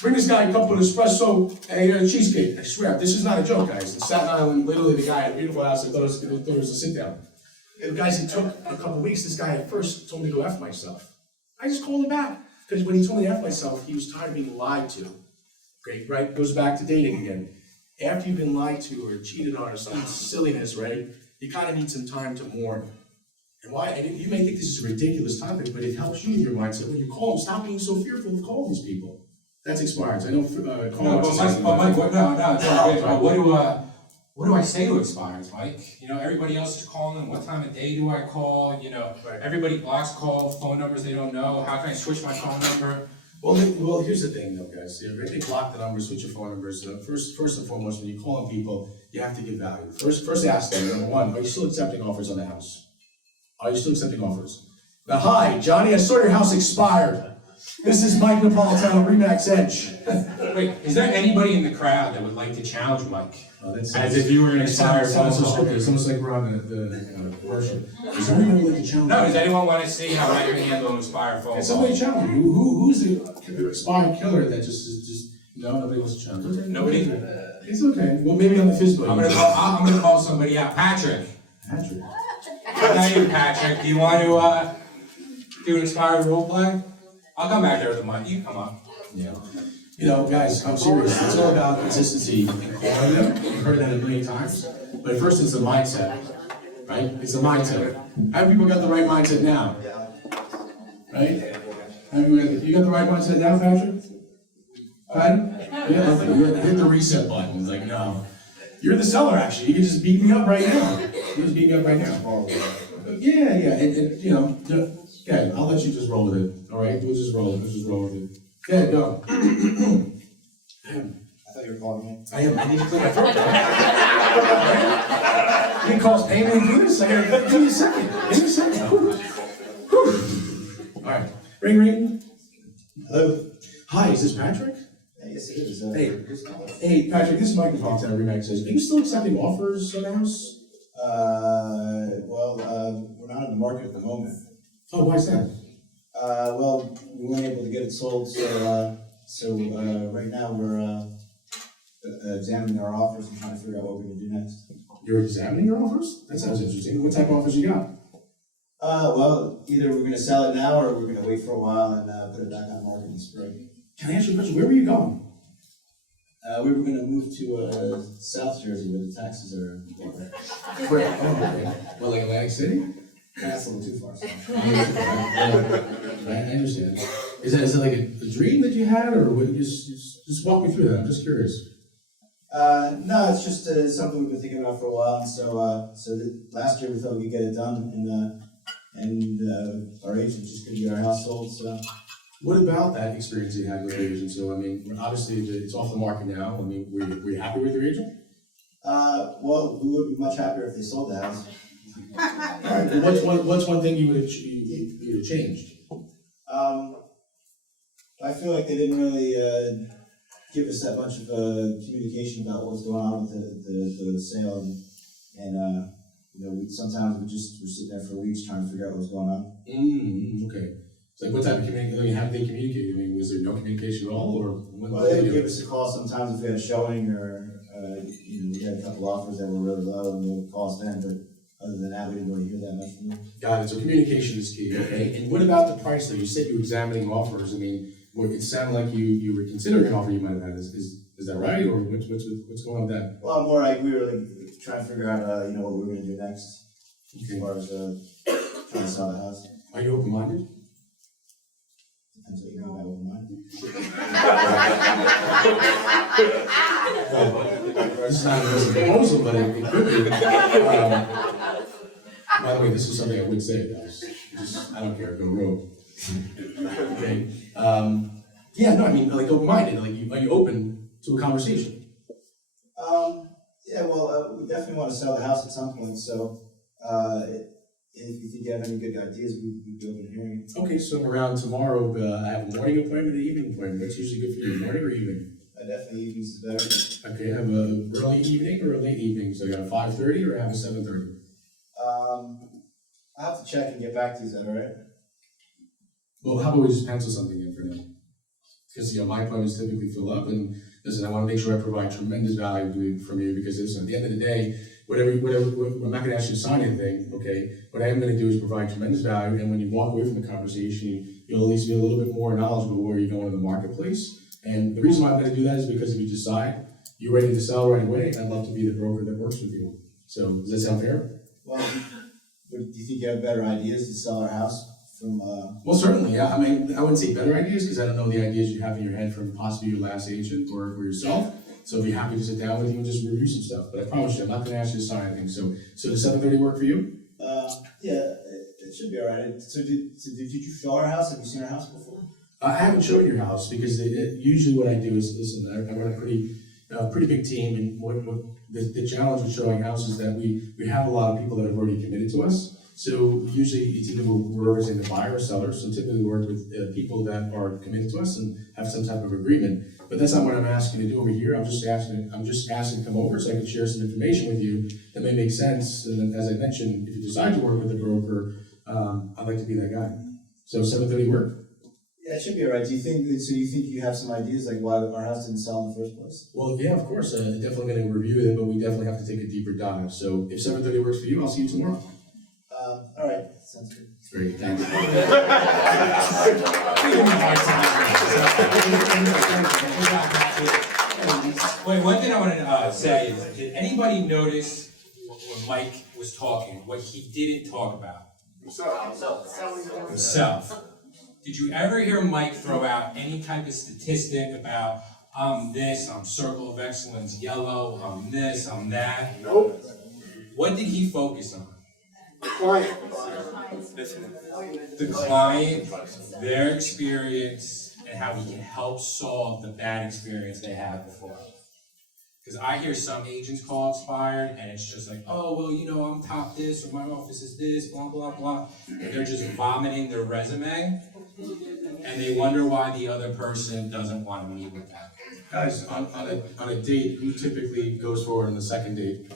bring this guy a cup of espresso and a cheesecake. I swear, this is not a joke, guys. In Staten Island, literally the guy had a beautiful house, I thought it was a sit down. Guys, it took a couple weeks. This guy at first told me to go F myself. I just called him back, because when he told me to F myself, he was tired of being lied to. Great, right? Goes back to dating again. After you've been lied to or cheated on or some silliness, right? You kind of need some time to mourn. And why? And you may think this is a ridiculous topic, but it helps you with your mindset. When you call them, stop being so fearful of calling these people. That's expired. I know. No, but Mike, what do I say to expireds, Mike? You know, everybody else is calling. What time of day do I call? You know, everybody blocks call, phone numbers they don't know. How can I switch my phone number? Well, here's the thing, though, guys. If they block the numbers, switch your phone numbers. First and foremost, when you call on people, you have to give value. First ask them, number one, are you still accepting offers on the house? Are you still accepting offers? Now, hi, Johnny, I saw your house expired. This is Mike Napolitano, Remax Edge. Wait, is there anybody in the crowd that would like to challenge Mike? As if you were an expired phone call. It's almost like we're on the commercial. Is there anyone who like to challenge? No, does anyone want to see how I can handle an expired phone call? Somebody challenge you. Who's the expired killer that just no, nobody wants to challenge? Nobody? It's okay. Well, maybe on the FISBO. I'm gonna call somebody out. Patrick. Patrick. Not you, Patrick. Do you want to do an expired role play? I'll come back there with the mic. You come on. Yeah. You know, guys, I'm serious. It's all about consistency and calling them. You've heard that a million times. But first, it's the mindset, right? It's the mindset. How many people got the right mindset now? Right? You got the right mindset now, Patrick? Pardon? Yeah, hit the reset button. It's like, no. You're the seller, actually. You can just beat me up right now. You can just beat me up right now. Yeah. And you know, okay, I'll let you just roll with it. All right? We'll just roll with it. Yeah, go. I thought you were calling me. I need to clear my throat. You can cause pain and do this? Give me a second. Whew. All right. Ring. Hello. Hi, is this Patrick? Yes, it is. Hey, Patrick, this is Mike Napolitano, Remax says, are you still accepting offers on the house? We're not in the market at the moment. Oh, why is that? We weren't able to get it sold, so right now we're examining our offers and trying to figure out what we're going to do next. You're examining your offers? That sounds interesting. What type of offers you got? Either we're going to sell it now or we're going to wait for a while and put it back on the market in the spring. Can I ask you a question? Where were you going? We were going to move to South Jersey where the taxes are lower. Where? Oh, okay. Well, like Atlantic City? That's a little too far. So. I understand. Is it like a dream that you had, or would you just walk me through that? I'm just curious. No, it's just something we've been thinking about for a while. And so last year we thought we could get it done, and our agent just couldn't get our house sold. So. What about that experience you had with your agent? So, I mean, obviously it's off the market now. I mean, were you happy with your agent? We would be much happier if they sold the house. All right. Well, what's one thing you would have changed? I feel like they didn't really give us that much of communication about what was going on with the sale, and sometimes we're sitting there for weeks trying to figure out what was going on. Okay. So what type of communication? I mean, how did they communicate? I mean, was there no communication at all, or? They would give us a call sometimes if we had a showing, or we had a couple offers that were really low, and they would call us then. But other than that, we didn't really hear that much from them. Got it. So communication is key. Okay. And what about the price? Though you said you were examining offers. I mean, it sounded like you were considering an offer you might have had. Is that right, or what's going on with that? Well, more like we were trying to figure out what we were going to do next, as far as trying to sell the house. Are you open-minded? Depends what you mean by open-minded. This is not a proposal, but it could be. By the way, this is something I would say, guys. I don't care, go rogue. Okay. No, I mean, like open-minded. Like, are you open to a conversation? We definitely want to sell the house at some point. So, if you think you have any good ideas, we'd be open to hearing. Okay, so around tomorrow, I have a morning appointment and an evening appointment. What's usually good for you, morning or evening? Definitely evenings is better. Okay, I have a early evening or a late evening. So I got a 5:30 or I have a 7:30. I'll have to check and get back to you. Is that all right? Well, how about we just pencil something in for now? Because my appointments typically fill up, and listen, I want to make sure I provide tremendous value from you because listen, at the end of the day, I'm not gonna ask you to sign anything, okay? What I am gonna do is provide tremendous value, and when you walk away from the conversation, you'll at least be a little bit more knowledgeable where you're going in the marketplace. And the reason why I'm gonna do that is because if you decide you're ready to sell right away, I'd love to be the broker that works with you. So, does that sound fair? Well, do you think you have better ideas to sell our house from, Well, certainly, yeah. I mean, I wouldn't say better ideas, because I don't know the ideas you have in your head from possibly your last agent or yourself. So I'd be happy to sit down with you and just review some stuff. But I promise you, I'm not gonna ask you to sign anything. So does 7:30 work for you? yeah, it should be all right. So did you show our house? Have you seen our house before? I haven't showed your house, because usually what I do is, listen, I run a pretty big team, and what the challenge with showing houses is that we have a lot of people that have already committed to us. So usually it's either we're representing the buyer or seller, so typically we work with people that are committed to us and have some type of agreement. But that's not what I'm asking you to do over here. I'm just asking to come over so I can share some information with you that may make sense. And then, as I mentioned, if you decide to work with a broker, I'd like to be that guy. So 7:30 work? Yeah, it should be all right. Do you think you have some ideas like why our house didn't sell in the first place? Well, yeah, of course. Definitely going to review it, but we definitely have to take a deeper dive. So if 7:30 works for you, I'll see you tomorrow. All right, sounds good. Great, thanks. Wait, one thing I wanted to say is, did anybody notice when Mike was talking, what he didn't talk about? Himself. Did you ever hear Mike throw out any type of statistic about, I'm this, I'm Circle of Excellence yellow, I'm this, I'm that? Nope. What did he focus on? Client. The client, their experience, and how he can help solve the bad experience they had before. Because I hear some agents call expired, and it's just like, oh, well, you know, I'm top this, or my office is this, blah, blah, blah. And they're just vomiting their resume, and they wonder why the other person doesn't want to meet with them. Guys, on a date, who typically goes forward on the second date?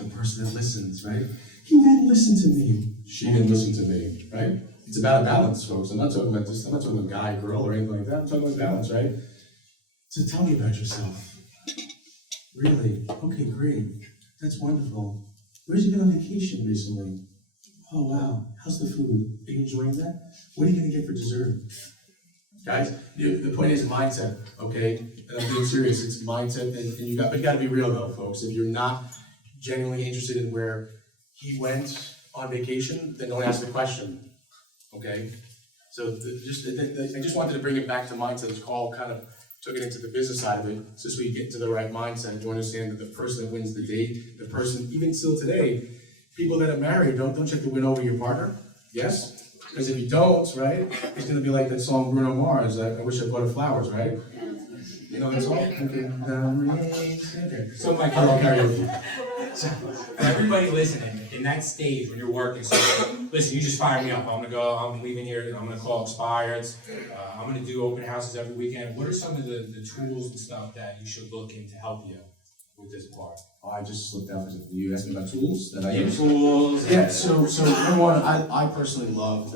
The person that listens, right? He didn't listen to me. She didn't listen to me, right? It's about a balance, folks. I'm not talking about this. I'm not talking about guy, girl, or anything like that. I'm talking about balance, right? So tell me about yourself. Really? Okay, great. That's wonderful. Where'd you been on vacation recently? Oh, wow. How's the food? Are you enjoying that? What are you gonna get for dessert? Guys, the point is mindset, okay? And I'm being serious. It's mindset, and you gotta be real though, folks. If you're not genuinely interested in where he went on vacation, then don't ask the question, okay? So I just wanted to bring it back to mindset. This call kind of took it into the business side of it, so we get to the right mindset. You understand that the person that wins the date, the person, even still today, people that are married, don't you have to win over your partner? Yes? Because if you don't, right, it's gonna be like that song Bruno Mars, I wish I bought her flowers, right? You know that song? Okay. So Mike, I love karaoke. for everybody listening, in that stage when you're working, so listen, you just fired me up. I'm leaving here, I'm gonna call expireds. I'm gonna do open houses every weekend. What are some of the tools and stuff that you should look in to help you with this part? Oh, I just slipped out. You asked me about tools that I use? Tools. Yeah, so number one, I personally loved,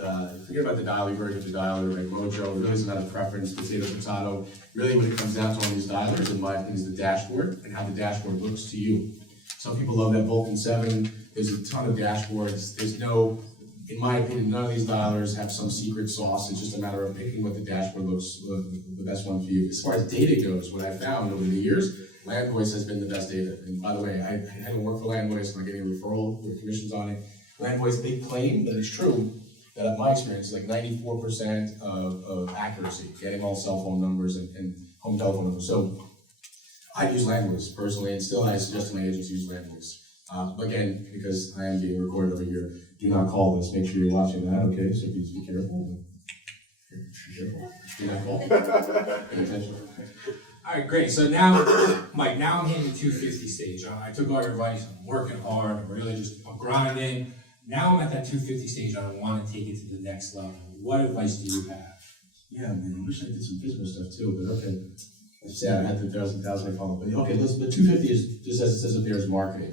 forget about the dialer, you've already got the dialer, right, Mojo, it really isn't about a preference, potato. Really what it comes down to on these dialers, in my opinion, is the dashboard and how the dashboard looks to you. Some people love that Vulcan 7, there's a ton of dashboards, there's no, in my opinion, none of these dialers have some secret sauce, it's just a matter of picking what the dashboard looks, the best one for you. As far as data goes, what I found over the years, LandVoice has been the best data. And by the way, I haven't worked for LandVoice, I'm not getting a referral or commissions on it. LandVoice, they claim, but it's true, that in my experience, is like 94% of accuracy, getting all cell phone numbers and home telephone numbers. So I use LandVoice personally, and still I suggest to my agents use LandVoice. Again, because I am being recorded over here, do not call this, make sure you're watching that, okay? So please be careful. Be careful, do not call, pay attention. All right, great. So now, Mike, now I'm hitting the 250 stage. I took all your advice. I'm working hard. I'm grinding. Now I'm at that 250 stage. I want to take it to the next level. What advice do you have? Yeah, man, I wish I did some business stuff too, but okay. It's sad, I had the thousand I follow. But okay, listen, the 250 is, just as it says up there, is marketing.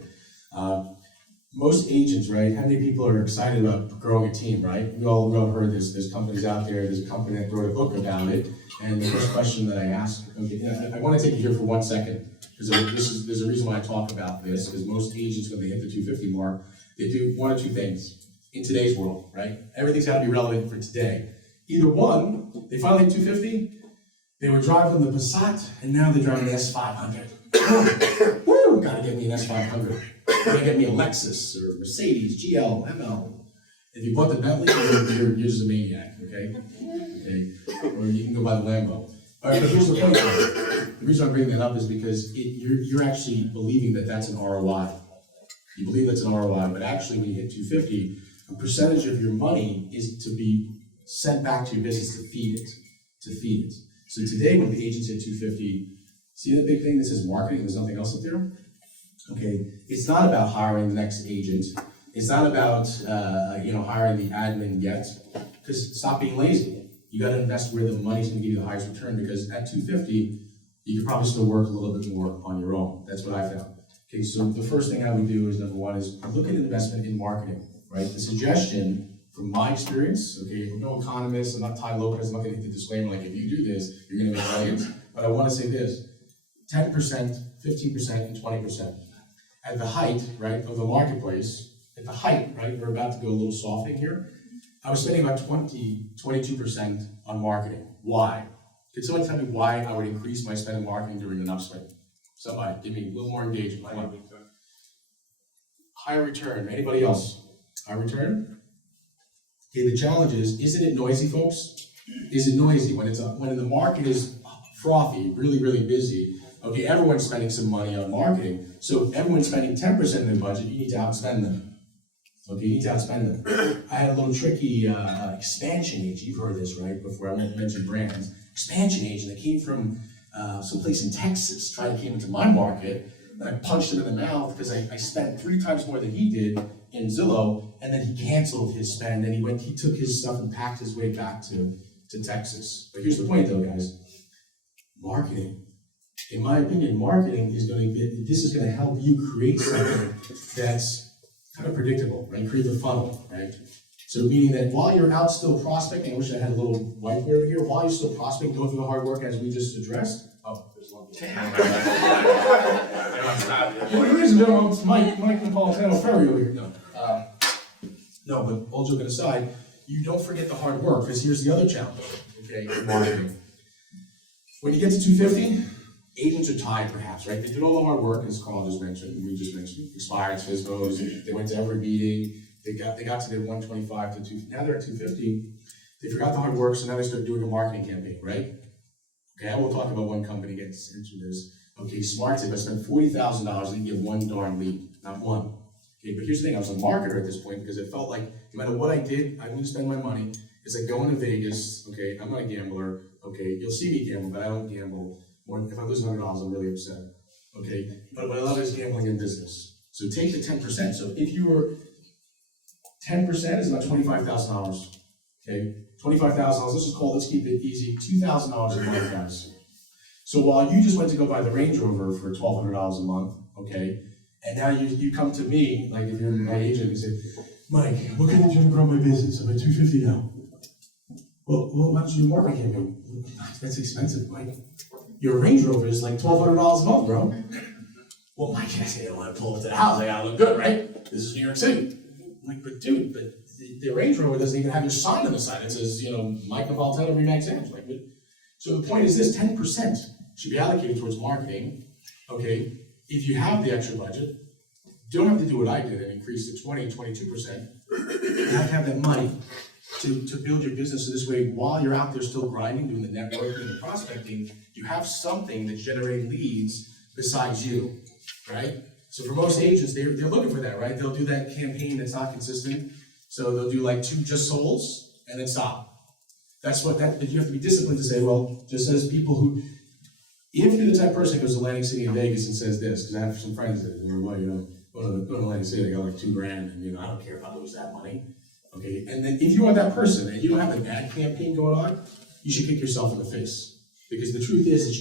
Most agents, right, how many people are excited about growing a team, right? We all heard there's companies out there, there's a company that wrote a book about it, and the first question that I ask, okay, I want to take you here for 1 second. because there's a reason why I talk about this, because most agents, when they hit the 250 mark, they do one or two things in today's world, right? Everything's got to be relevant for today. Either one, they finally hit 250, they were driving the Passat, and now they're driving the S500. Woo! Gotta get me an S500. Gotta get me a Lexus or Mercedes, GL, ML. If you bought the Bentley, you're just a maniac, okay? Okay? Or you can go buy the Lambo. All right, but here's the point. The reason I'm bringing that up is because you're actually believing that that's an ROI. You believe that's an ROI, but actually when you hit 250, a percentage of your money is to be sent back to your business to feed it. To feed it. So today when the agents hit 250, see the big thing that says marketing, there's nothing else up there? Okay, it's not about hiring the next agent. It's not about hiring the admin yet, because stop being lazy. You got to invest where the money's going to give you the highest return, because at 250, you could probably still work a little bit more on your own. That's what I found. Okay, so the first thing I would do is, number one, is look at investment in marketing, right? The suggestion, from my experience, okay, I'm no economist, I'm not Ty Lopez, I'm not going to hit the disclaimer like, if you do this, you're going to make millions. But I want to say this, 10%, 15%, and 20%. At the height, right, of the marketplace, at the height, right, we're about to go a little softening here, I was spending about 22% on marketing. Why? Could someone tell me why I would increase my spend on marketing during an upswing? Somebody, give me a little more engagement. Come on. Higher return. Anybody else? High return? Okay, the challenge is, isn't it noisy, folks? Is it noisy when the market is frothy, really, really busy? Okay, everyone's spending some money on marketing. So if everyone's spending 10% of their budget, you need to outspend them. Okay, you need to outspend them. I had a little tricky expansion agent. You've heard this, right? Before I mentioned brands. Expansion agent that came from someplace in Texas, came into my market, and I punched him in the mouth because I spent 3 times more than he did in Zillow, and then he canceled his spend, and he took his stuff and packed his way back to Texas. But here's the point though, guys. Marketing. In my opinion, marketing is going to help you create something that's kind of predictable, right? Create the funnel, right? So meaning that while you're out still prospecting, I wish I had a little whiteboard over here, while you're still prospecting, going through the hard work as we just addressed. Oh, there's one. Ladies and gentlemen, it's Mike Napolitano Ferry over here. No, but all joking aside, you don't forget the hard work, because here's the other challenge, okay, in marketing. When you get to 250, agents are tired perhaps, right? They did all the hard work, as Carl just mentioned, we just mentioned, expired, FISBOs, they went to every meeting, they got to their 125 to 2, now they're at 250, they forgot the hard work, so now they start doing a marketing campaign, right? Okay, I will talk about one company gets into this. Okay, Smart Tip, I spent $40,000, I didn't get one darn lead, not one. Okay, but here's the thing, I was a marketer at this point because it felt like no matter what I did, I'm gonna spend my money. It's like going to Vegas, okay, I'm not a gambler, okay, you'll see me gamble, but I don't gamble. If I lose $100, I'm really upset, okay? But what I love is gambling in business. So take the 10%, so if you were, 10% is about $25,000, okay? $25,000, let's keep it easy, $2,000 a month, guys. So while you just went to go buy the Range Rover for $1,200 a month, okay, and now you come to me, like if you're my agent, and say, Mike, what can I do to grow my business? I'm at 250 now. Well, why don't you do marketing campaign? That's expensive, Mike. Your Range Rover is like $1,200 a month, bro. Well, Mike, I say I don't want to pull up to the house. I gotta look good, right? This is New York City. I'm like, but dude, the Range Rover doesn't even have your sign on the side. It says, Mike Napolitano Remax Edge. Like, so the point is this: 10% should be allocated towards marketing. Okay, if you have the extra budget, you don't have to do what I did and increase to 20, 22%. You have to have that money to build your business in this way. While you're out there still grinding, doing the networking and the prospecting, you have something that's generating leads besides you, right? So for most agents, they're looking for that, right? They'll do that campaign that's not consistent. So they'll do like 2 just solds and then stop. That's but you have to be disciplined to say, well, just as people who, if you're the type of person who goes to Atlantic City in Vegas and says this, because I have some friends that are, well, go to Atlantic City, they got like $2,000, and I don't care if I lose that money. Okay, and then if you are that person and you don't have an ad campaign going on, you should kick yourself in the face. Because the truth is that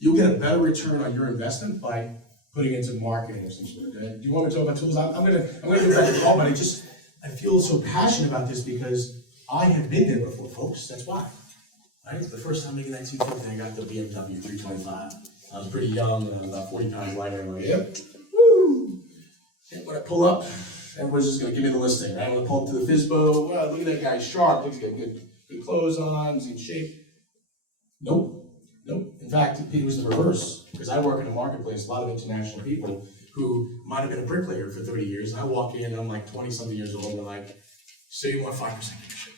you'll get a better return on your investment by putting into marketing of some sort. Do you want me to talk about tools? I'm gonna get back to Paul, but I feel so passionate about this because I have been there before, folks. That's why. Right? It's the first time making that 250, I got the BMW 325. I was pretty young, about 40 pounds lighter. I'm like, yep, woo! And when I pull up, everybody's just gonna give me the listing, right? I'm gonna pull up to the FISBO, wow, look at that guy, sharp, looks got good clothes on, he's in shape. Nope. In fact, it was the reverse, because I work in a marketplace, a lot of international people who might have been a bricklayer for 30 years, and I walk in, and I'm like 20-something years old, and they're like, so you want 5% commission?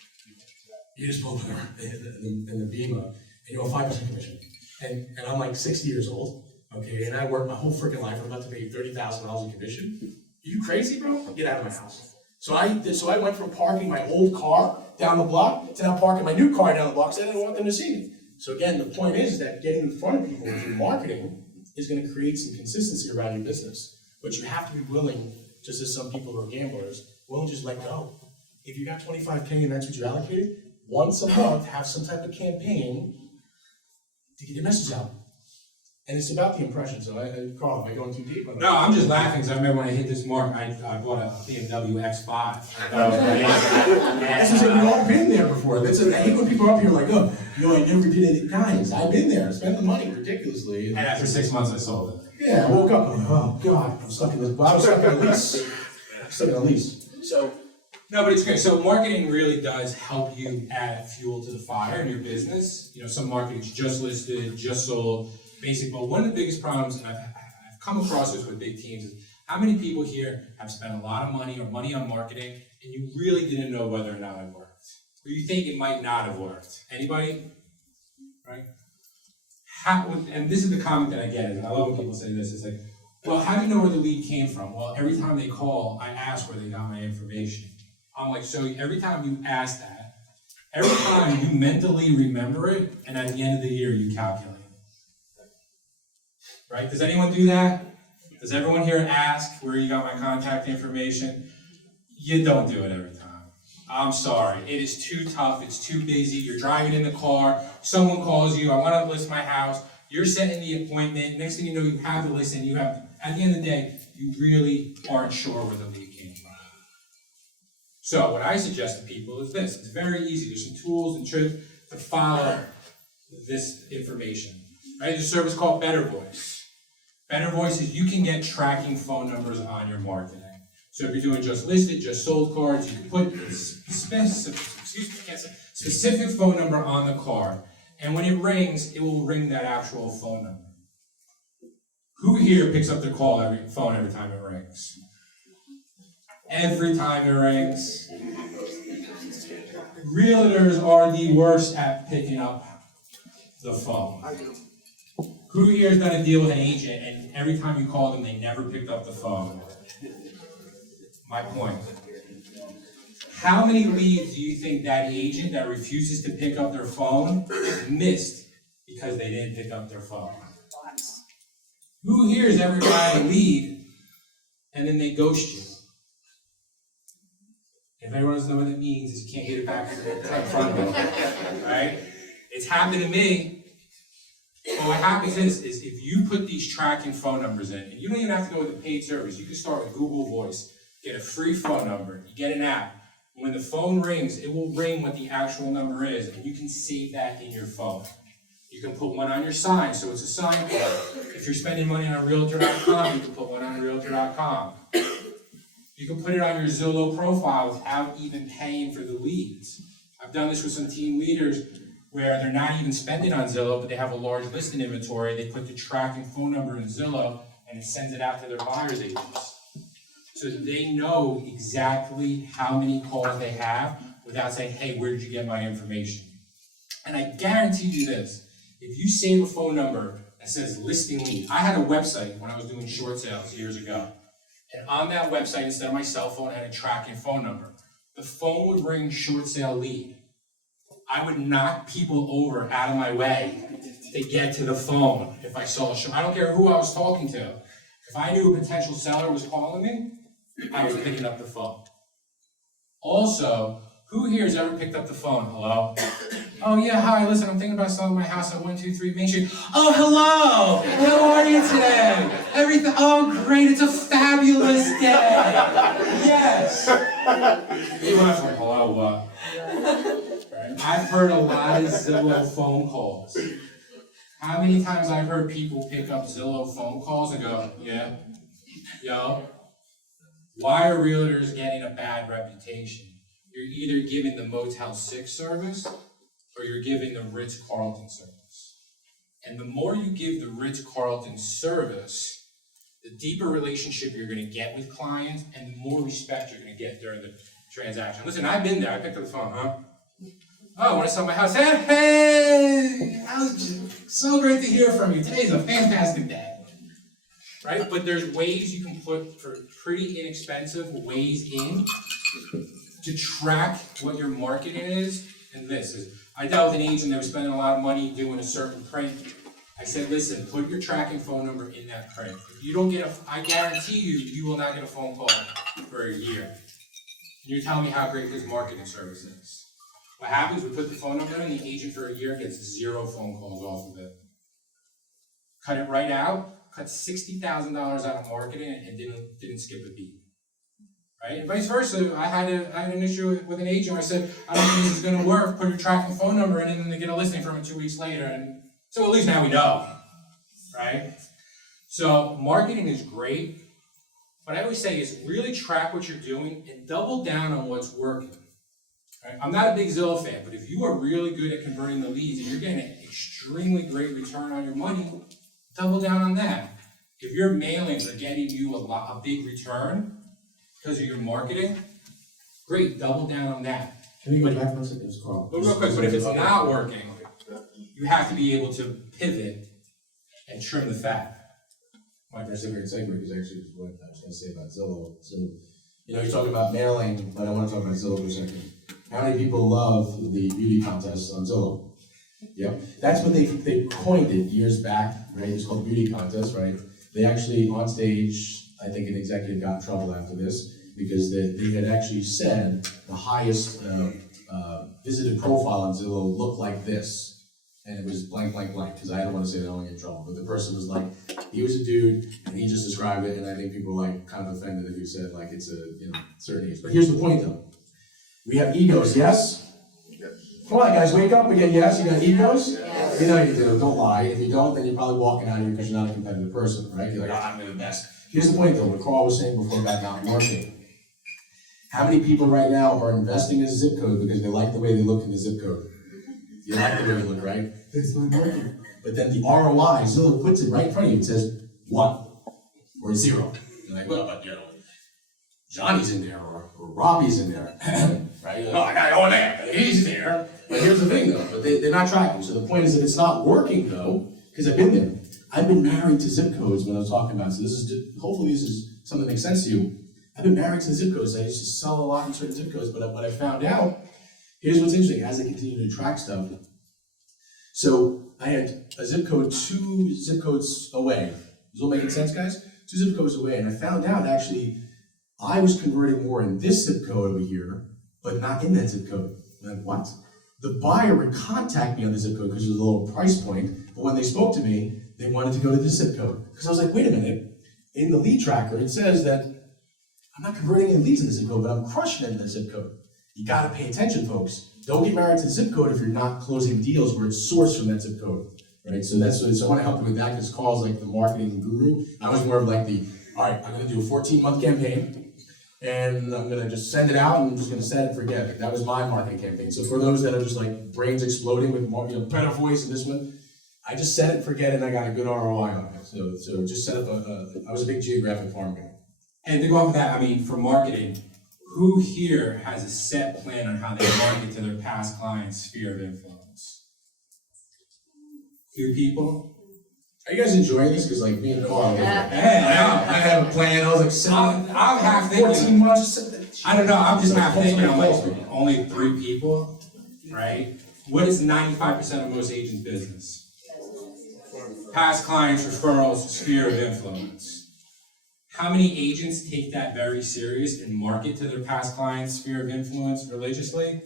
You just pull in the BEMA, and you want 5% commission. And I'm like 60 years old, okay, and I work my whole freaking life, I'm about to pay $30,000 in commission. Are you crazy, bro? Get out of my house. So I went from parking my old car down the block to now parking my new car down the block, because I didn't want them to see me. So again, the point is that getting in front of people with your marketing is going to create some consistency around your business. But you have to be willing, just as some people who are gamblers, willing to just let go. If you got $25K and that's what you allocated, once a month, have some type of campaign to get your message out. And it's about the impression. So, Carl, am I going too deep? No, I'm just laughing because I remember when I hit this mark, I bought a BMW X5. That's just we've all been there before. I hate when people are up here like, oh, I never did it. Guys, I've been there. I spent the money ridiculously. And after 6 months, I sold it. Yeah, I woke up and I'm like, oh, God, I'm stuck in this. Well, I was stuck in a lease. I'm stuck in a lease. So, no, but it's great. So marketing really does help you add fuel to the fire in your business. Some marketing's just listed, just sold, basic. But one of the biggest problems, and I've come across this with big teams, is how many people here have spent a lot of money or money on marketing and you really didn't know whether or not it worked? Or you think it might not have worked? Anybody? Right? And this is the comment that I get, and I love when people say this, it's like, well, how do you know where the lead came from? Well, every time they call, I ask where they got my information. I'm like, so every time you ask that, every time you mentally remember it, and at the end of the year, you calculate it. Right? Does anyone do that? Does everyone here ask where you got my contact information? You don't do it every time. I'm sorry. It is too tough. It's too busy. You're driving in the car. Someone calls you. I want to list my house. You're setting the appointment. Next thing you know, you have the listing. You have, at the end of the day, you really aren't sure where the lead came from. So what I suggest to people is this. It's very easy. There's some tools and tricks to follow this information. Right? There's a service called Better Voice. Better Voice is you can get tracking phone numbers on your marketing. So if you're doing just listed, just sold cards, you can put specific phone number on the card. And when it rings, it will ring that actual phone number. Who here picks up their phone every time it rings? Every time it rings. Realtors are the worst at picking up the phone. Who here has done a deal with an agent and every time you call them, they never picked up the phone? My point. How many leads do you think that agent that refuses to pick up their phone missed because they didn't pick up their phone? Who here has ever got a lead and then they ghost you? If anyone doesn't know what that means, is you can't get it back in front of them, right? It's happened to me. But what happens is if you put these tracking phone numbers in, and you don't even have to go with a paid service, you can start with Google Voice, get a free phone number, you get an app. When the phone rings, it will ring what the actual number is, and you can save that in your phone. You can put one on your sign, so it's a sign card. If you're spending money on Realtor.com, you can put one on Realtor.com. You can put it on your Zillow profile without even paying for the leads. I've done this with some team leaders where they're not even spending on Zillow, but they have a large listing inventory. They put the tracking phone number in Zillow, and it sends it out to their buyer's agents. So that they know exactly how many calls they have without saying, hey, where did you get my information? And I guarantee you this, if you save a phone number that says listing lead, I had a website when I was doing short sales years ago. And on that website, instead of my cell phone, I had a tracking phone number. The phone would ring short sale lead. I would knock people over out of my way to get to the phone if I saw a I don't care who I was talking to. If I knew a potential seller was calling me, I was picking up the phone. Also, who here has ever picked up the phone? Hello? Oh yeah, hi, listen, I'm thinking about selling my house at 123 Main Street. Oh, hello! How are you today? Everything, oh great, it's a fabulous day! Yes! You went from hello, what? Right? I've heard a lot of Zillow phone calls. How many times I've heard people pick up Zillow phone calls and go, yeah, yo, why are realtors getting a bad reputation? You're either giving the Motel 6 service or you're giving the Ritz-Carlton service. And the more you give the Ritz-Carlton service, the deeper relationship you're gonna get with clients and the more respect you're gonna get during the transaction. Listen, I've been there, I picked up the phone, huh? Oh, I wanna sell my house. Hey, so great to hear from you. Today's a fantastic day. Right? But there's ways you can put for pretty inexpensive ways in to track what your marketing is. And this is, I dealt with an agent that was spending a lot of money doing a certain print. I said, listen, put your tracking phone number in that print. If you don't get I guarantee you, you will not get a phone call for a year. And you're telling me how great this marketing service is. What happens, we put the phone number in, the agent for a year gets 0 phone calls off of it. Cut it right out, cut $60,000 out of marketing and didn't skip a beat. Right? And vice versa, I had an issue with an agent where I said, I don't think this is gonna work, put your tracking phone number in and then they get a listing from it 2 weeks later. And so at least now we know, right? So marketing is great. What I always say is really track what you're doing and double down on what's working. Right? I'm not a big Zillow fan, but if you are really good at converting the leads and you're getting an extremely great return on your money, double down on that. If your mailings are getting you a big return because of your marketing, great, double down on that. Can we go back one second, Carl? But real quick, but if it's not working, you have to be able to pivot and trim the fat. That's a great segue, because actually what I was gonna say about Zillow. So, you're talking about mailing, but I wanna talk about Zillow for a second. How many people love the beauty contest on Zillow? Yep, that's what they coined it years back, right? It's called beauty contest, right? They actually, on stage, I think an executive got in trouble after this, because they had actually said the highest visited profile on Zillow looked like this. And it was blank, blank, blank, because I don't want to say that I don't get in trouble, but the person was like, he was a dude, and he just described it, and I think people were like kind of offended if you said like it's a certain age. But here's the point though. We have egos, yes? Come on guys, wake up again, yes? You got egos? Yes. You know you do, don't lie. If you don't, then you're probably walking out of here because you're not a competitive person, right? You're like, I'm the best. Here's the point though, what Carl was saying before about not marketing. How many people right now are investing in a zip code because they like the way they look in the zip code? You like the way they look, right? It's not working. But then the ROI, Zillow puts it right in front of you. It says 1 or 0. You're like, well, but Johnny's in there or Robbie's in there, right? You're like, oh, I got on there. He's there. But here's the thing, though. But they're not tracking. So the point is that it's not working, though, because I've been there. I've been married to zip codes when I was talking about. So hopefully this is something that makes sense to you. I've been married to the zip codes. I used to sell a lot in certain zip codes, but what I found out. Here's what's interesting, as I continue to track stuff. So I had a zip code 2 zip codes away. Is all making sense, guys? 2 zip codes away, and I found out actually I was converting more in this zip code over here, but not in that zip code. I'm like, what? The buyer would contact me on the zip code because it was a lower price point, but when they spoke to me, they wanted to go to this zip code. Because I was like, wait a minute, in the lead tracker, it says that I'm not converting any leads in the zip code, but I'm crushing it in the zip code. You gotta pay attention, folks. Don't get married to the zip code if you're not closing deals where it's sourced from that zip code, right? So I wanna help you with that because Carl's like the marketing guru. I was more of like all right, I'm gonna do a 14-month campaign and I'm gonna just send it out and I'm just gonna set it and forget it. That was my marketing campaign. So for those that are just like brains exploding with better voice and this one, I just set it and forget it and I got a good ROI on it. So just set up I was a big geographic farm guy. And to go off of that, I mean, for marketing, who here has a set plan on how they market to their past clients' sphere of influence? Few people? Are you guys enjoying this? Because like me and Carl, I have a plan. I was like, I'm half thinking. 14 months. I don't know, I'm just half thinking, I'm like, only 3 people, right? What is 95% of most agents' business? Past clients, referrals, sphere of influence. How many agents take that very serious and market to their past clients' sphere of influence religiously?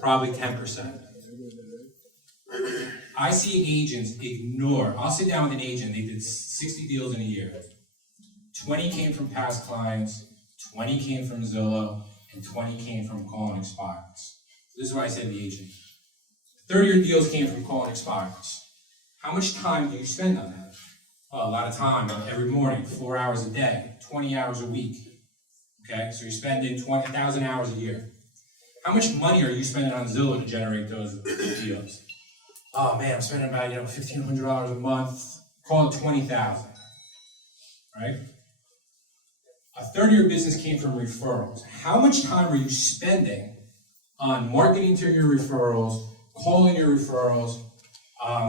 Probably 10%. I see agents ignore, I'll sit down with an agent, they did 60 deals in a year. 20 came from past clients, 20 came from Zillow, and 20 came from calling expireds. This is why I say to the agent, third of your deals came from calling expireds. How much time do you spend on that? Well, a lot of time, every morning, 4 hours a day, 20 hours a week. Okay, so you're spending 20,000 hours a year. How much money are you spending on Zillow to generate those deals? Oh man, I'm spending about $1,500 a month. Call it 20,000, right? A third of your business came from referrals. How much time are you spending on marketing to your referrals, calling your referrals? Oh, I'm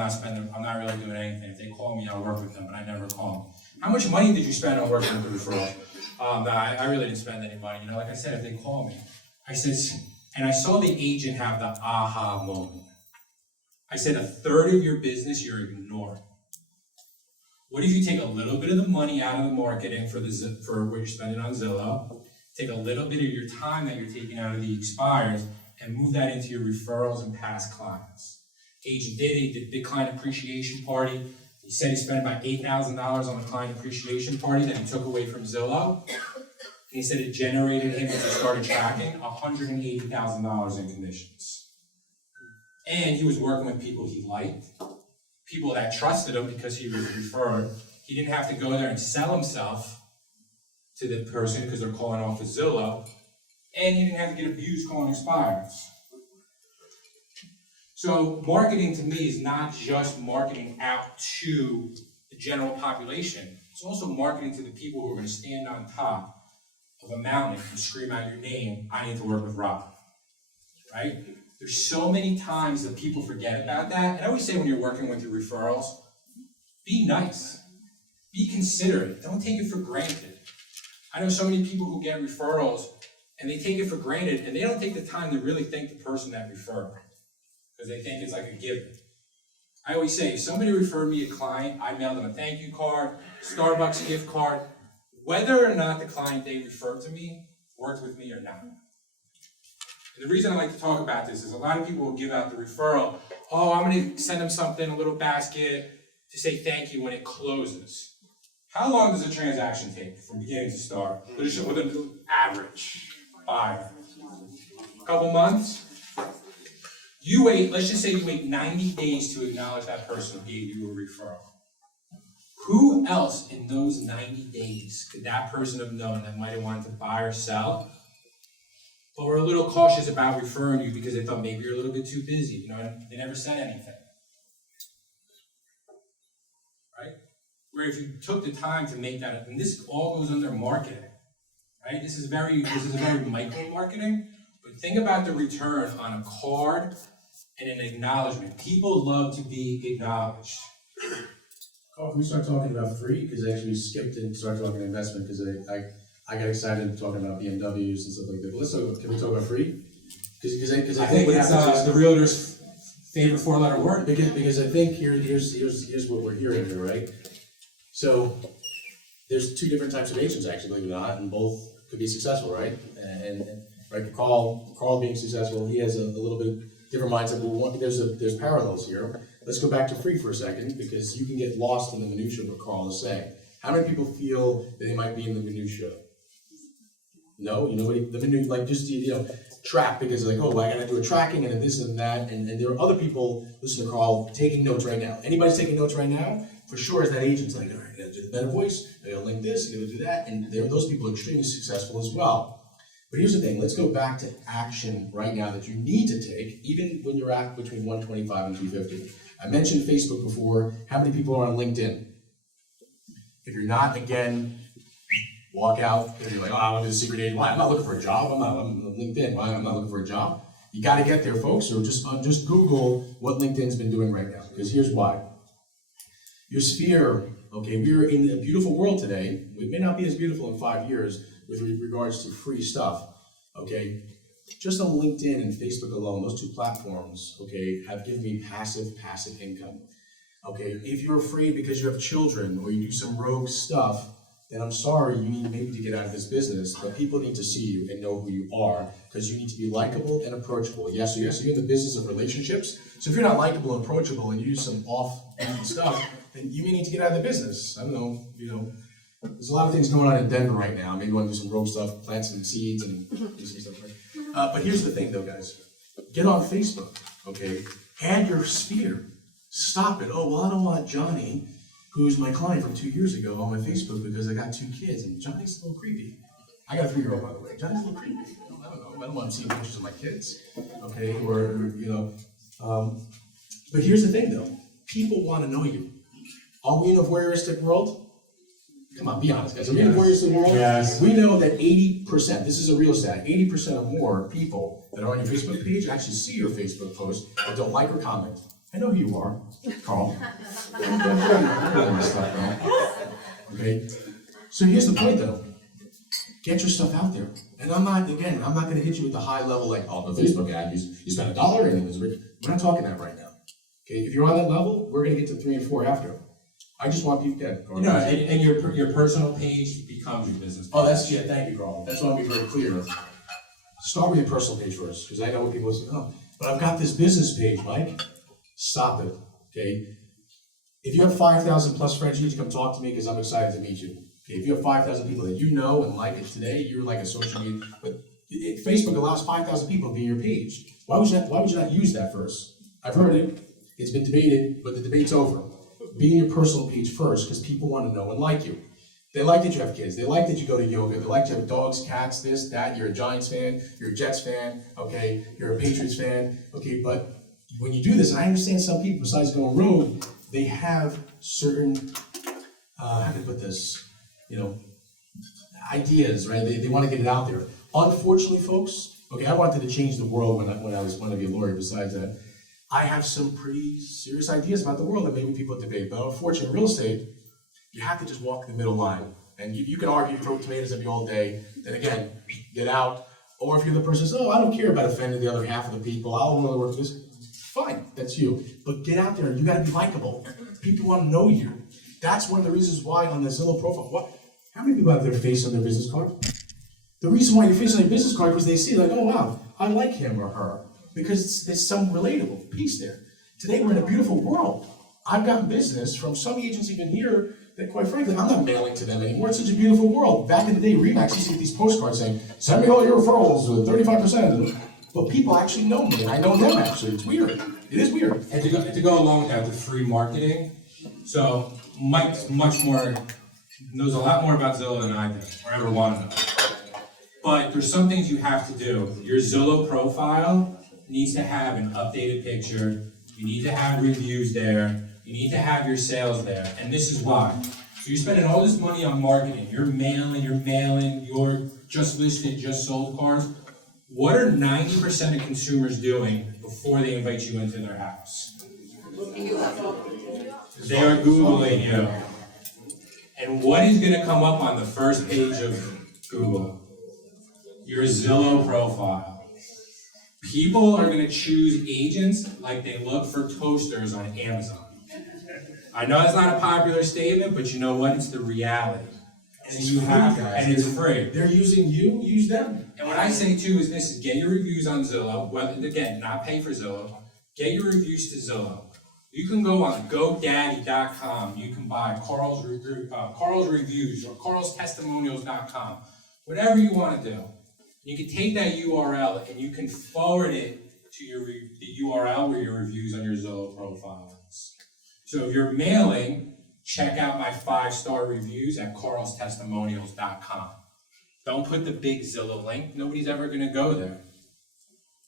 not really doing anything. If they call me, I'll work with them, but I never call them. How much money did you spend on working with the referrals? No, I really didn't spend any money. Like I said, if they call me, I said, and I saw the agent have the aha moment. I said, a third of your business you're ignoring. What if you take a little bit of the money out of the marketing for what you're spending on Zillow, take a little bit of your time that you're taking out of the expires, and move that into your referrals and past clients? Agent did big client appreciation party. He said he spent about $8,000 on a client appreciation party that he took away from Zillow. And he said it generated him, as he started tracking, $180,000 in commissions. And he was working with people he liked, people that trusted him because he was referred. He didn't have to go there and sell himself to the person because they're calling off of Zillow. And he didn't have to get abused calling expireds. So marketing to me is not just marketing out to the general population. It's also marketing to the people who are going to stand on top of a mountain and scream out your name, I need to work with Rob, right? There's so many times that people forget about that. And I always say when you're working with your referrals, be nice, be considerate, don't take it for granted. I know so many people who get referrals and they take it for granted and they don't take the time to really thank the person that referred, because they think it's like a given. I always say, if somebody referred me a client, I mail them a thank you card, Starbucks gift card, whether or not the client they referred to me worked with me or not. And the reason I like to talk about this is a lot of people will give out the referral, oh, I'm gonna send them something, a little basket, to say thank you when it closes. How long does a transaction take from beginning to start? With an average buyer? A couple months? You wait, let's just say you wait 90 days to acknowledge that person who gave you a referral. Who else in those 90 days could that person have known that might have wanted to buy or sell, but were a little cautious about referring you because they thought maybe you're a little bit too busy, and they never said anything. Right? Where if you took the time to make that, and this all goes under marketing, right? This is very micro marketing, but think about the return on a card and an acknowledgement. People love to be acknowledged. Oh, can we start talking about free? Because I actually skipped and started talking investment because I got excited talking about BMWs and stuff like that. But can we talk about free? Because I think it's the realtor's favorite four-letter word. Because I think here's what we're hearing here, right? So there's two different types of agents, actually, believe it or not, and both could be successful, right? And right, Carl being successful, he has a little bit different mindset. But there's parallels here. Let's go back to free for a second, because you can get lost in the minutia of what Carl is saying. How many people feel that they might be in the minutia? No, the minutia, like just track, because like, oh, I gotta do a tracking and this and that, and there are other people, listen to Carl, taking notes right now. Anybody's taking notes right now? For sure, as that agent's like, all right, I gotta do the better voice, I gotta link this, I gotta do that, and those people are extremely successful as well. But here's the thing, let's go back to action right now that you need to take, even when you're at between 125 and 250. I mentioned Facebook before. How many people are on LinkedIn? If you're not, again, walk out, because you're like, oh, I'm a secret agent. Why? I'm not looking for a job. I'm on LinkedIn. Why? I'm not looking for a job. You gotta get there, folks, or just Google what LinkedIn's been doing right now, because here's why. Your sphere, okay, we're in a beautiful world today. It may not be as beautiful in 5 years with regards to free stuff, okay? Just on LinkedIn and Facebook alone, those two platforms, okay, have given me passive income. Okay, if you're afraid because you have children or you do some rogue stuff, then I'm sorry, you need maybe to get out of this business, but people need to see you and know who you are, because you need to be likable and approachable. Yes, so you're in the business of relationships, so if you're not likable and approachable and you do some off-end stuff, then you may need to get out of the business. I don't know, there's a lot of things going on in Denver right now. Maybe you want to do some rogue stuff, plant some seeds and do some stuff. But here's the thing though, guys. Get on Facebook, okay? Add your sphere. Stop it. Oh, well, I don't want Johnny, who's my client from 2 years ago, on my Facebook because I got 2 kids, and Johnny's a little creepy. I got a 3-year-old, by the way. Johnny's a little creepy. I don't know. I don't want him seeing pictures of my kids. Okay, or but here's the thing, though. People want to know you. Are we in a voyeuristic world? Come on, be honest, guys. Are we in a voyeuristic world? Yes. We know that 80%, this is a real stat, 80% or more people that are on your Facebook page actually see your Facebook post but don't like or comment. I know who you are, Carl. Okay? So here's the point, though. Get your stuff out there. And I'm not gonna hit you with the high level, like, oh, the Facebook ad, you spent $1 and it was rich. We're not talking that right now. Okay, if you're on that level, we're gonna get to 3 and 4 after. I just want people to You know, and your personal page becomes your business page. Oh, thank you, Carl. That's why I'm being very clear. Start with your personal page first, because I know what people say, oh, but I've got this business page, Mike. Stop it, okay? If you have 5,000 plus friends, you need to come talk to me because I'm excited to meet you. Okay, if you have 5,000 people that you know and like it today, you're like a social media, but Facebook allows 5,000 people to be your page. Why would you not use that first? I've heard it, it's been debated, but the debate's over. Be in your personal page first, because people want to know and like you. They like that you have kids, they like that you go to yoga, they like to have dogs, cats, this, that, you're a Giants fan, you're a Jets fan, okay, you're a Patriots fan, okay, but when you do this, I understand some people, besides going rogue, they have certain, how can I put this, ideas, right? They want to get it out there. Unfortunately, folks, okay, I wanted to change the world when I was wanting to be a lawyer. Besides that, I have some pretty serious ideas about the world that maybe people debate. But unfortunately, in real estate, you have to just walk the middle line. And you can argue, throw tomatoes at me all day. Then again, get out. Or if you're the person who says, oh, I don't care about offending the other half of the people. I'll really work with this. Fine, that's you. But get out there. You got to be likable. People want to know you. That's one of the reasons why on the Zillow profile, how many people have their face on their business card? The reason why your face on your business card is they see like, oh wow, I like him or her. Because there's some relatable piece there. Today we're in a beautiful world. I've gotten business from some agents even here that quite frankly, I'm not mailing to them anymore. It's such a beautiful world. Back in the day, Remax used to get these postcards saying, send me all your referrals with 35%. But people actually know me, and I know them actually. It's weird. It is weird. And to go along with that, the free marketing. So Mike's knows a lot more about Zillow than I do, or ever want to know. But there's some things you have to do. Your Zillow profile needs to have an updated picture. You need to have reviews there. You need to have your sales there. And this is why. So you're spending all this money on marketing. You're mailing, you're just listed, just sold cars. What are 90% of consumers doing before they invite you into their house? They are Googling you. And what is going to come up on the first page of Google? Your Zillow profile. People are going to choose agents like they look for toasters on Amazon. I know that's not a popular statement, but you know what? It's the reality. And you have, and it's free. They're using you, use them. And what I say too is this: is get your reviews on Zillow. Whether again, not pay for Zillow. Get your reviews to Zillow. You can go on GoDaddy.com. You can buy Carl's reviews or Carl'sTestimonials.com. Whatever you want to do. You can take that URL and you can forward it to the URL where your reviews on your Zillow profile is. So if you're mailing, check out my 5-star reviews at Carl'sTestimonials.com. Don't put the big Zillow link. Nobody's ever going to go there.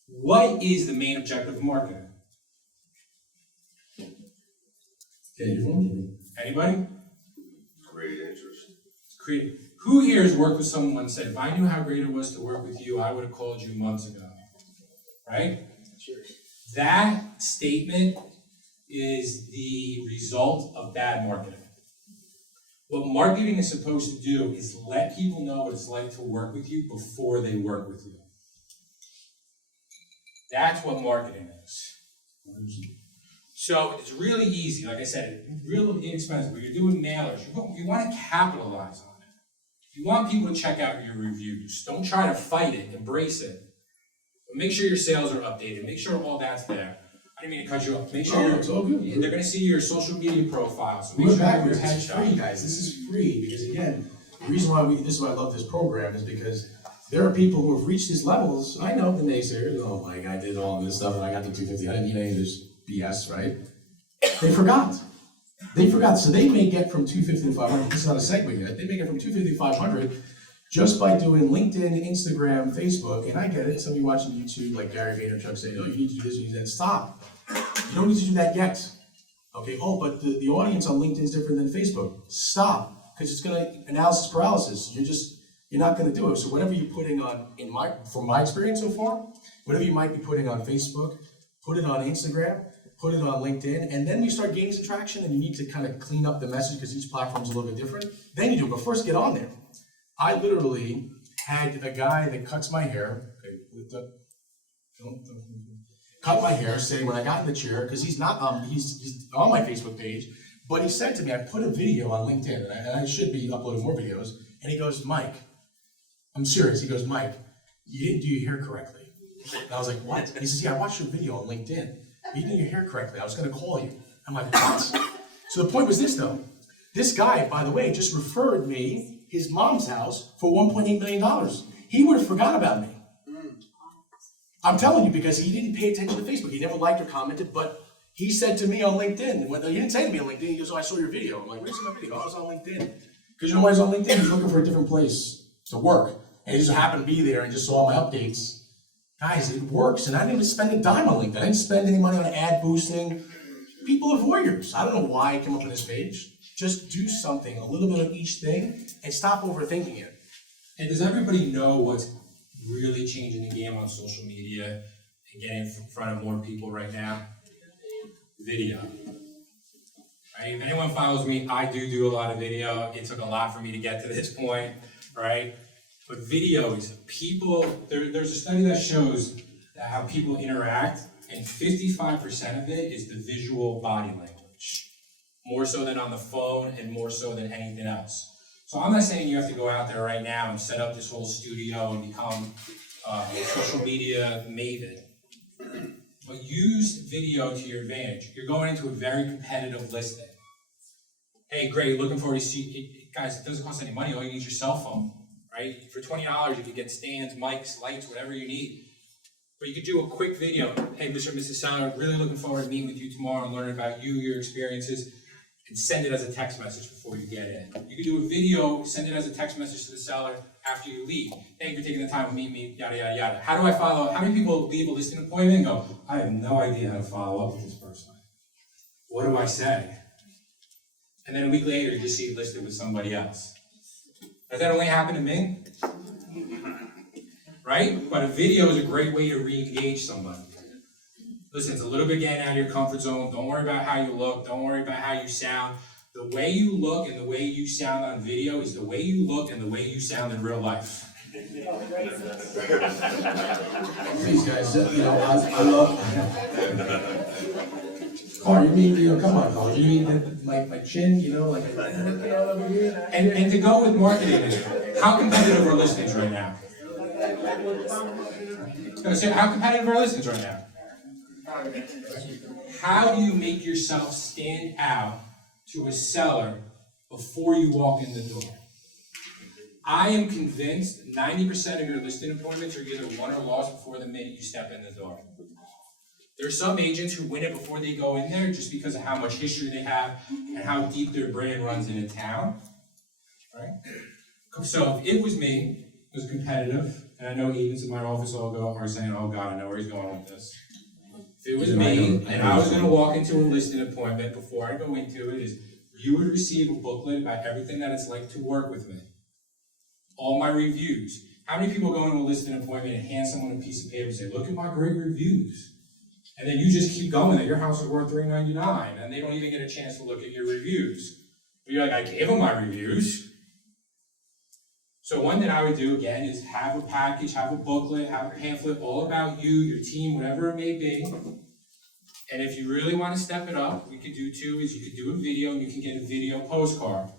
What is the main objective of marketing? Anybody? Great interest. Who here has worked with someone and said, if I knew how great it was to work with you, I would have called you months ago? Right? Sure. That statement is the result of bad marketing. What marketing is supposed to do is let people know what it's like to work with you before they work with you. That's what marketing is. So it's really easy, like I said, really inexpensive. When you're doing mailers, you want to capitalize on it. You want people to check out your reviews. Don't try to fight it, embrace it. But make sure your sales are updated. Make sure all that's there. I didn't mean to cut you off. Make sure it's all good. They're going to see your social media profile. So make We're sure back. your This is free, headshot. guys. This is free because again, the reason why this is why I love this program is because there are people who have reached these levels. I know the naysayers. Oh, my God, I did all this stuff and I got to 250. I didn't need any of this BS, right? They forgot. They forgot, so they may get from 250 to 500, this is not a segue yet, they may get from 250 to 500 just by doing LinkedIn, Instagram, Facebook, and I get it, some of you watching YouTube, like Gary Vaynerchuk say, oh, you need to do this, you need to do that. Stop. You don't need to do that yet. Okay, oh, but the audience on LinkedIn is different than Facebook. Stop, because it's gonna, analysis paralysis, you're not gonna do it. So whatever you're putting on, from my experience so far, whatever you might be putting on Facebook, put it on Instagram, put it on LinkedIn, and then you start gaining some traction and you need to kind of clean up the message because each platform's a little bit different. Then you do it, but first get on there. I literally had a guy that cuts my hair, okay, cut my hair, saying when I got in the chair, because he's he's on my Facebook page, but he said to me, I put a video on LinkedIn, and I should be uploading more videos, and he goes, Mike, I'm serious, he goes, Mike, you didn't do your hair correctly. And I was like, what? He says, yeah, I watched your video on LinkedIn. You didn't do your hair correctly. I was gonna call you. I'm like, what? So the point was this though. This guy, by the way, just referred me his mom's house for $1.8 million. He would have forgot about me. I'm telling you because he didn't pay attention to Facebook. He never liked or commented, but he said to me on LinkedIn, he didn't say to me on LinkedIn, he goes, oh, I saw your video. I'm like, where's my video? I was on LinkedIn. Because you know why he's on LinkedIn? He's looking for a different place to work. And he just happened to be there and just saw my updates. Guys, it works, and I didn't even spend a dime on LinkedIn. I didn't spend any money on ad boosting. People are voyeurs. I don't know why I came up with this page. Just do something, a little bit of each thing, and stop overthinking it. And does everybody know what's really changing the game on social media and getting in front of more people right now? Video. Right? If anyone follows me, I do a lot of video. It took a lot for me to get to this point, right? But videos, there's a study that shows how people interact, and 55% of it is the visual body language. More so than on the phone and more so than anything else. So I'm not saying you have to go out there right now and set up this whole studio and become a social media maven. But use video to your advantage. You're going into a very competitive listing. Hey, great, looking forward to see, guys, it doesn't cost any money, all you need is your cell phone, right? For $20, you can get stands, mics, lights, whatever you need. But you could do a quick video. Hey, Mr. and Mrs. Seller, really looking forward to meeting with you tomorrow and learning about you, your experiences, and send it as a text message before you get in. You can do a video, send it as a text message to the seller after you leave. Thank you for taking the time to meet me, yada, yada, yada. How do I follow? How many people leave a listing appointment and go, I have no idea how to follow up with this person. What do I say? And then a week later, you just see it listed with somebody else. Does that only happen to me? Right? But a video is a great way to re-engage somebody. Listen, it's a little bit getting out of your comfort zone. Don't worry about how you look. Don't worry about how you sound. The way you look and the way you sound on video is the way you look and the way you sound in real life. Please, guys, I love. Carl, you mean, come on, Carl, you mean my chin, like. And to go with marketing, how competitive are listings right now? How competitive are listings right now? How do you make yourself stand out to a seller before you walk in the door? I am convinced 90% of your listing appointments are either won or lost before the minute you step in the door. There are some agents who win it before they go in there just because of how much history they have and how deep their brand runs in a town. Right? So if it was me, it was competitive, and I know agents in my office are saying, oh God, I know where he's going with this. If it was me, and I was gonna walk into a listing appointment, before I go into it, is you would receive a booklet about everything that it's like to work with me. All my reviews. How many people go into a listing appointment and hand someone a piece of paper and say, look at my great reviews? And then you just keep going that your house is worth $399, and they don't even get a chance to look at your reviews. But you're like, I gave them my reviews. So one that I would do, again, is have a package, have a booklet, have a pamphlet, all about you, your team, whatever it may be. And if you really want to step it up, what you could do too is you could do a video, and you can get a video postcard.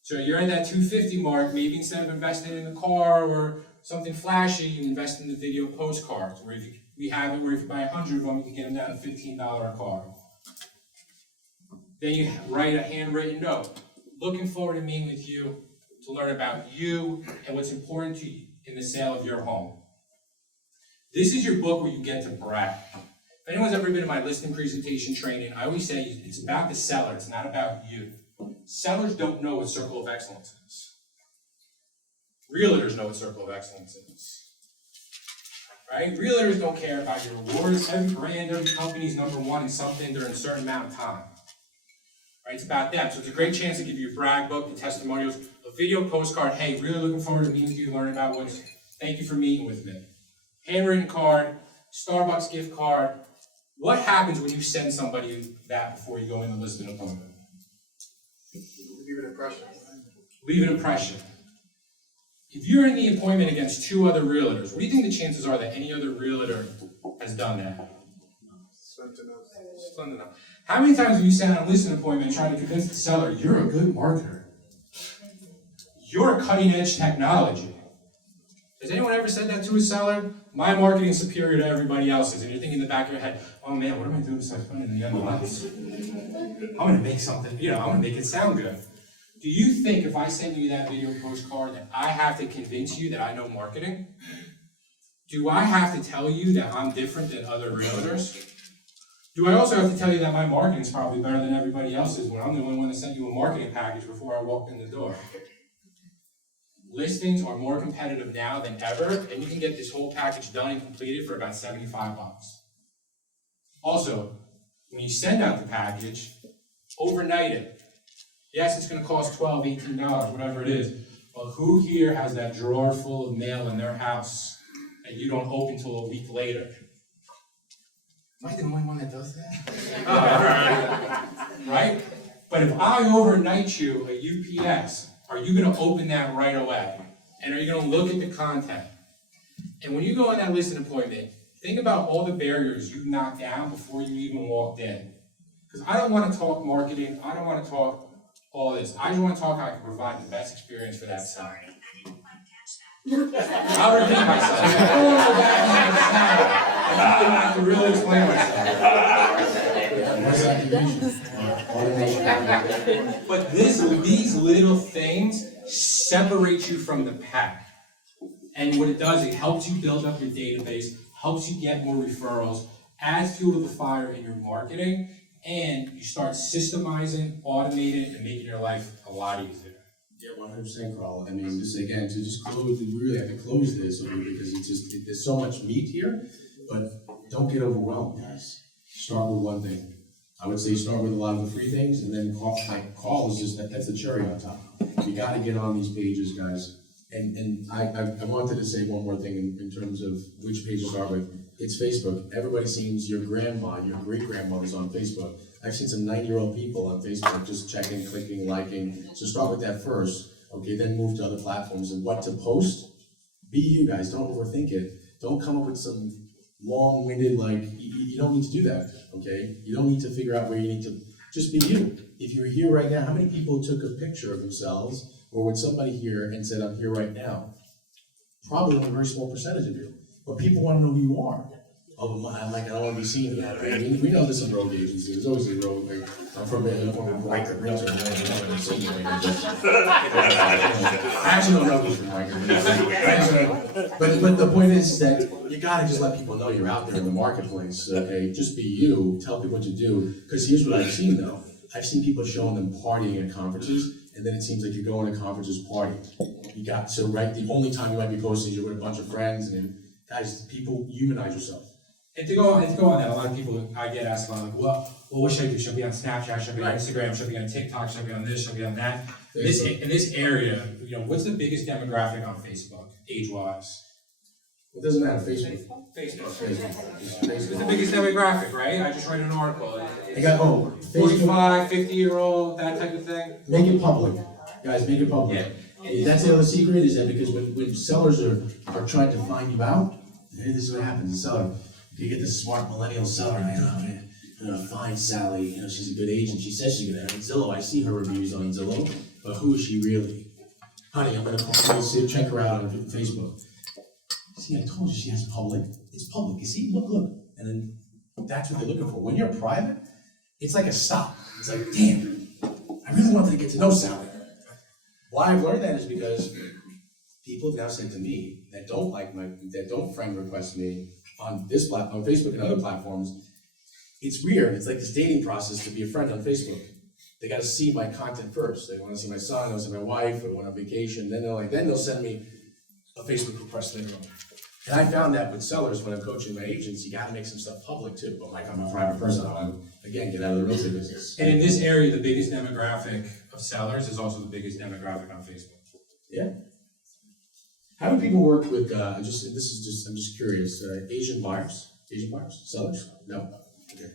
So you're at that 250 mark, maybe instead of investing in the car or something flashy, you invest in the video postcards, where if we have it where if you buy 100 of them, you can get them down to $15 a card. Then you write a handwritten note. Looking forward to meeting with you to learn about you and what's important to you in the sale of your home. This is your book where you get to brag. If anyone's ever been to my listing presentation training, I always say it's about the seller, it's not about you. Sellers don't know what circle of excellence is. Realtors know what circle of excellence is. Right? Realtors don't care about your awards. Every brand, every company's number one in something during a certain amount of time. Right? It's about them. So it's a great chance to give you a brag book, the testimonials, a video postcard. Hey, really looking forward to meeting with you, learning about what's. Thank you for meeting with me. Handwritten card, Starbucks gift card. What happens when you send somebody that before you go in the listing appointment? Leave an impression. Leave an impression. If you're in the appointment against two other realtors, what do you think the chances are that any other realtor has done that? Sent to us. Slim enough. How many times have you sat on a listing appointment and tried to convince the seller, you're a good marketer? You're cutting edge technology. Has anyone ever said that to a seller? My marketing is superior to everybody else's, and you're thinking in the back of your head, oh man, what am I doing besides putting it in the MLS? I'm gonna make something, I'm gonna make it sound good. Do you think if I send you that video postcard that I have to convince you that I know marketing? Do I have to tell you that I'm different than other realtors? Do I also have to tell you that my marketing is probably better than everybody else's when I'm the only one that sent you a marketing package before I walked in the door? Listings are more competitive now than ever, and you can get this whole package done and completed for about $75. Also, when you send out the package, overnight it. Yes, it's gonna cost $12, $18, whatever it is, but who here has that drawer full of mail in their house that you don't open till a week later? Am I the only one that does that? Right? But if I overnight you a UPS, are you gonna open that right away? And are you gonna look at the content? And when you go on that listing appointment, think about all the barriers you knocked down before you even walked in. Because I don't wanna talk marketing, I don't wanna talk all this. I just wanna talk how I can provide the best experience for that seller. I'll repeat myself. I don't wanna go back and I don't have to really explain myself. But these little things separate you from the pack. And what it does, it helps you build up your database, helps you get more referrals, adds fuel to the fire in your marketing, and you start systemizing, automating, and making your life a lot easier. Yeah, 100%, Carl. I mean, just again, to just close, we really have to close this because there's so much meat here, but don't get overwhelmed, guys. Start with one thing. I would say start with a lot of the free things, and then call is just, that's the cherry on top. You gotta get on these pages, guys. And I wanted to say one more thing in terms of which page to start with. It's Facebook. Everybody seems your grandma, your great-grandmother's on Facebook. I've seen some 9-year-old people on Facebook just checking, clicking, liking. So start with that first, okay, then move to other platforms. And what to post? Be you guys, don't overthink it. Don't come up with some long-winded, you don't need to do that, okay? You don't need to figure out where you need to, just be you. If you're here right now, how many people took a picture of themselves or with somebody here and said, I'm here right now? Probably only a very small percentage of you. But people want to know who you are. Oh, I don't want to be seen here. I mean, we know this in road agency. There's always a road. I'm from a biker realtor. I actually don't know who's from biker. But the point is that you gotta just let people know you're out there in the marketplace. Okay, just be you. Tell people what you do. Because here's what I've seen though. I've seen people showing them partying at conferences, and then it seems like you're going to conferences partying. The only time you might be posting is you're with a bunch of friends, and guys, people humanize yourself. And to go on that, a lot of people I get asked about, well, what should I do? Should I be on Snapchat? Should I be on Instagram? Should I be on TikTok? Should I be on this? Should I be on that? In this area, what's the biggest demographic on Facebook, age-wise? It doesn't matter, Facebook. Facebook. It's the biggest demographic, right? I just read an article. Facebook. 45, 50-year-old, that type of thing. Make it public, guys. Make it public. Yeah. That's the other secret is that because when sellers are trying to find you out, this is what happens. The seller, you get this smart millennial seller, I'm gonna find Sally. She's a good agent. She says she's gonna have Zillow. I see her reviews on Zillow, but who is she really? Honey, I'm gonna check her out on Facebook. See, I told you she has public. It's public. You see, look, and then that's what they're looking for. When you're private, it's like a stop. It's like, damn, I really wanted to get to know Sally. Why I've learned that is because people have now said to me that don't friend request me on Facebook and other platforms, it's weird. It's like this dating process to be a friend on Facebook. They gotta see my content first. They wanna see my son, they wanna see my wife, they want on vacation, then they'll send me a Facebook request later on. And I found that with sellers, when I'm coaching my agents, you gotta make some stuff public too. But like, I'm a private person, I wanna, again, get out of the real estate business. And in this area, the biggest demographic of sellers is also the biggest demographic on Facebook. Yeah. How do people work with, I'm just curious, Asian buyers, sellers? No? Okay.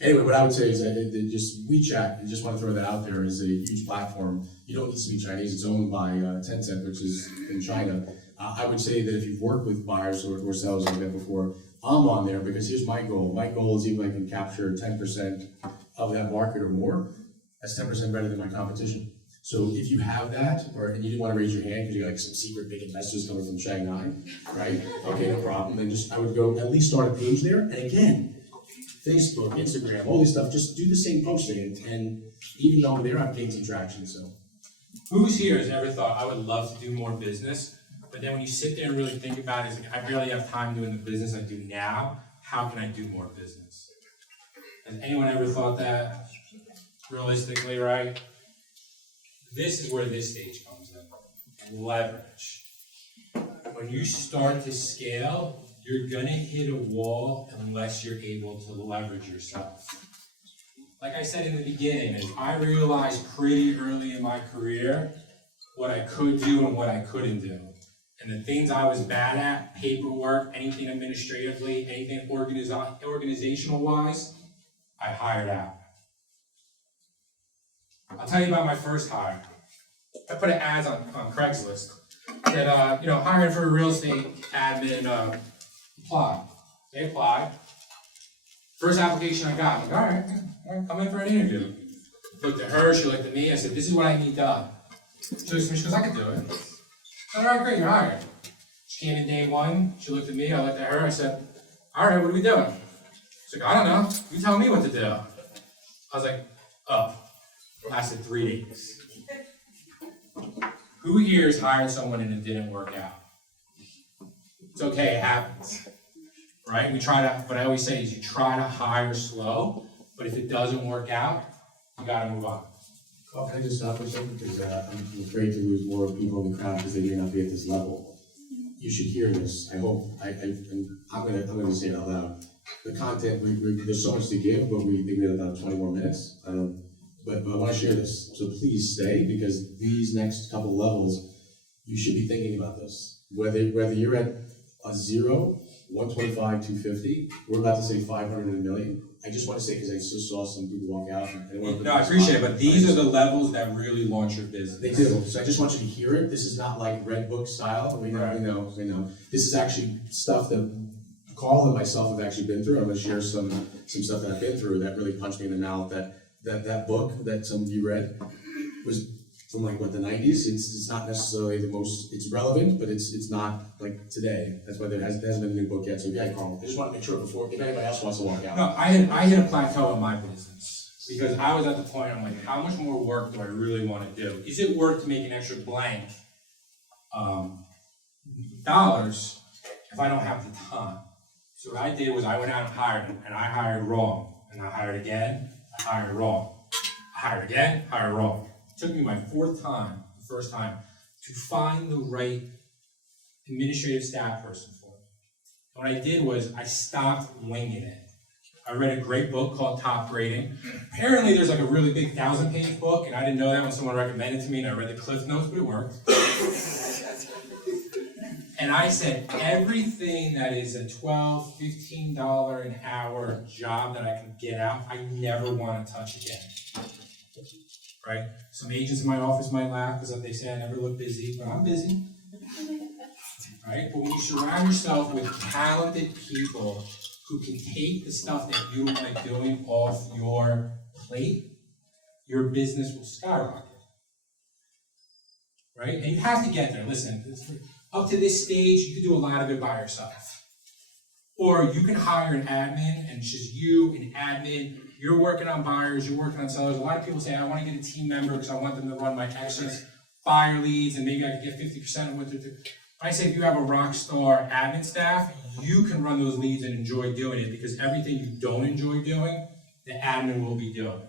Anyway, what I would say is that just WeChat, I just want to throw that out there, is a huge platform. You don't need to speak Chinese, it's owned by Tencent, which is in China. I would say that if you've worked with buyers or sellers like that before, I'm on there because here's my goal. My goal is even if I can capture 10% of that market or more, that's 10% better than my competition. So if you have that, and you didn't want to raise your hand because you got like some secret big investors coming from Shanghai, right? Okay, no problem. Then I would go at least start a page there. And again, Facebook, Instagram, all this stuff, just do the same posting. And even over there, I've gained some traction. So Who's here has ever thought, I would love to do more business, but then when you sit there and really think about it, it's like, I barely have time doing the business I do now. How can I do more business? Has anyone ever thought that realistically, right? This is where this stage comes in. Leverage. When you start to scale, you're gonna hit a wall unless you're able to leverage yourself. Like I said in the beginning, is I realized pretty early in my career what I could do and what I couldn't do. And the things I was bad at, paperwork, anything administratively, anything organizational wise, I hired out. I'll tell you about my first hire. I put an ad on Craigslist that, hiring for a real estate admin, apply. They applied. First application I got, I'm like, all right, come in for an interview. Looked at her, she looked at me, I said, this is what I need done. She looked at me, she goes, I can do it. I said, all right, great, you're hired. She came in day one, she looked at me, I looked at her, I said, all right, what are we doing? She's like, I don't know, you tell me what to do. I was like, oh, lasted 3 days. Who here has hired someone and it didn't work out? It's okay, it happens, right? What I always say is you try to hire slow, but if it doesn't work out, you gotta move on. Carl, can I just stop for a second? Because I'm afraid to lose more people in the crowd because they may not be at this level. You should hear this. I hope. I'm gonna say it out loud. The content, there's so much to give, but we think we have about 20 more minutes. But I want to share this. So please stay, because these next couple levels, you should be thinking about this. Whether you're at a 0, 125, 250, we're about to say 500 and a million. I just want to say, because I just saw some people walk out. No, I appreciate it, but these are the levels that really launch your business. They do. So I just want you to hear it. This is not like red book style. We know. This is actually stuff that Carl and myself have actually been through. I'm going to share some stuff that I've been through that really punched me in the mouth. That book that some of you read was from like the 90s. It's not necessarily the most, it's relevant, but it's not like today. That's why there hasn't been a new book yet. So yeah, Carl, I just want to make sure before, if anybody else wants to walk out. No, I hit a plateau in my business because I was at the point, I'm like, how much more work do I really want to do? Is it worth to make an extra blank dollars if I don't have the time? So what I did was I went out and hired, and I hired wrong, and I hired again, I hired wrong. I hired again, hired wrong. It took me my first time, to find the right administrative staff person for me. What I did was I stopped winging it. I read a great book called Top Grading. Apparently there's like a really big 1,000-page book, and I didn't know that when someone recommended it to me, and I read the Cliff Notes, but it worked. And I said, everything that is a $12, $15 an hour job that I can get out, I never want to touch again. Right? Some agents in my office might laugh because they say I never look busy, but I'm busy. Right? But when you surround yourself with talented people who can take the stuff that you like doing off your plate, your business will skyrocket. Right? And you have to get there. Listen, up to this stage, you can do a lot of it by yourself. Or you can hire an admin, and it's just you, an admin. You're working on buyers, you're working on sellers. A lot of people say, I want to get a team member because I want them to run my excess buyer leads, and maybe I can get 50% of what they're doing. I say if you have a rock star admin staff, you can run those leads and enjoy doing it, because everything you don't enjoy doing, the admin will be doing.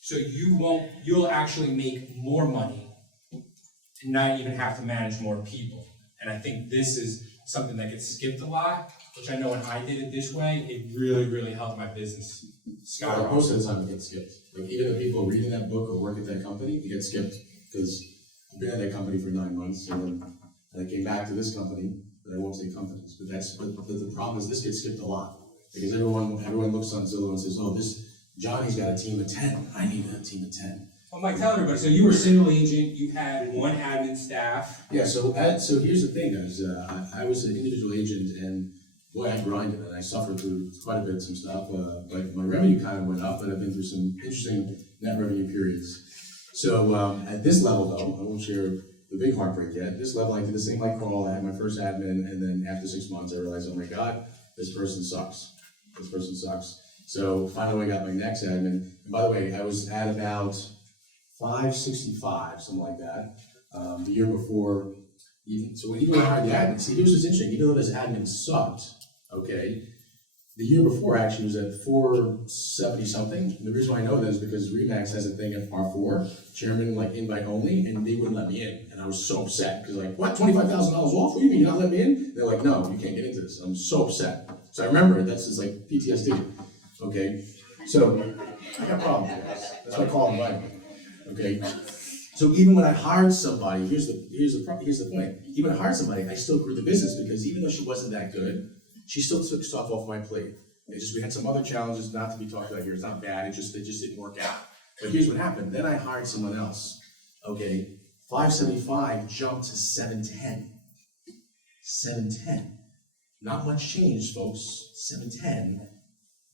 So you'll actually make more money and not even have to manage more people. And I think this is something that gets skipped a lot, which I know when I did it this way, it really, really helped my business skyrocket. Most of the time it gets skipped. Like even the people reading that book or work at that company, it gets skipped because I've been at that company for 9 months, and then I came back to this company, but I won't say companies. But the problem is this gets skipped a lot because everyone looks on Zillow and says, "Oh, Johnny's got a team of 10. I need a team of 10." Well, Mike, tell everybody, so you were a single agent, you had one admin staff. Yeah. So here's the thing, guys. I was an individual agent, and boy, I grinded and I suffered through quite a bit of some stuff. But my revenue kind of went up, and I've been through some interesting net revenue periods. So at this level, though, I won't share the big heartbreak yet. At this level, I did this thing like Carl. I had my first admin, and then after 6 months, I realized, oh my God, this person sucks. This person sucks. So finally, I got my next admin. And by the way, I was at about 565, something like that, the year before. So even when I hired the admin, see, here's what's interesting. Even though this admin sucked, okay, the year before actually was at 470 something. And the reason why I know that is because Remax has a thing at R4, chairman like invite only, and they wouldn't let me in. And I was so upset because like, what, $25,000 off? What do you mean you're not letting me in? They're like, no, you can't get into this. I'm so upset. So I remember it. That's just like PTSD. Okay, so I got problems with this. That's why I call them invite me. Okay, so even when I hired somebody, here's the point. Even when I hired somebody, I still grew the business because even though she wasn't that good, she still took stuff off my plate. We had some other challenges not to be talked about here. It's not bad. It just didn't work out. But here's what happened. Then I hired someone else. Okay, 575 jumped to 710. 710. Not much changed, folks. 710.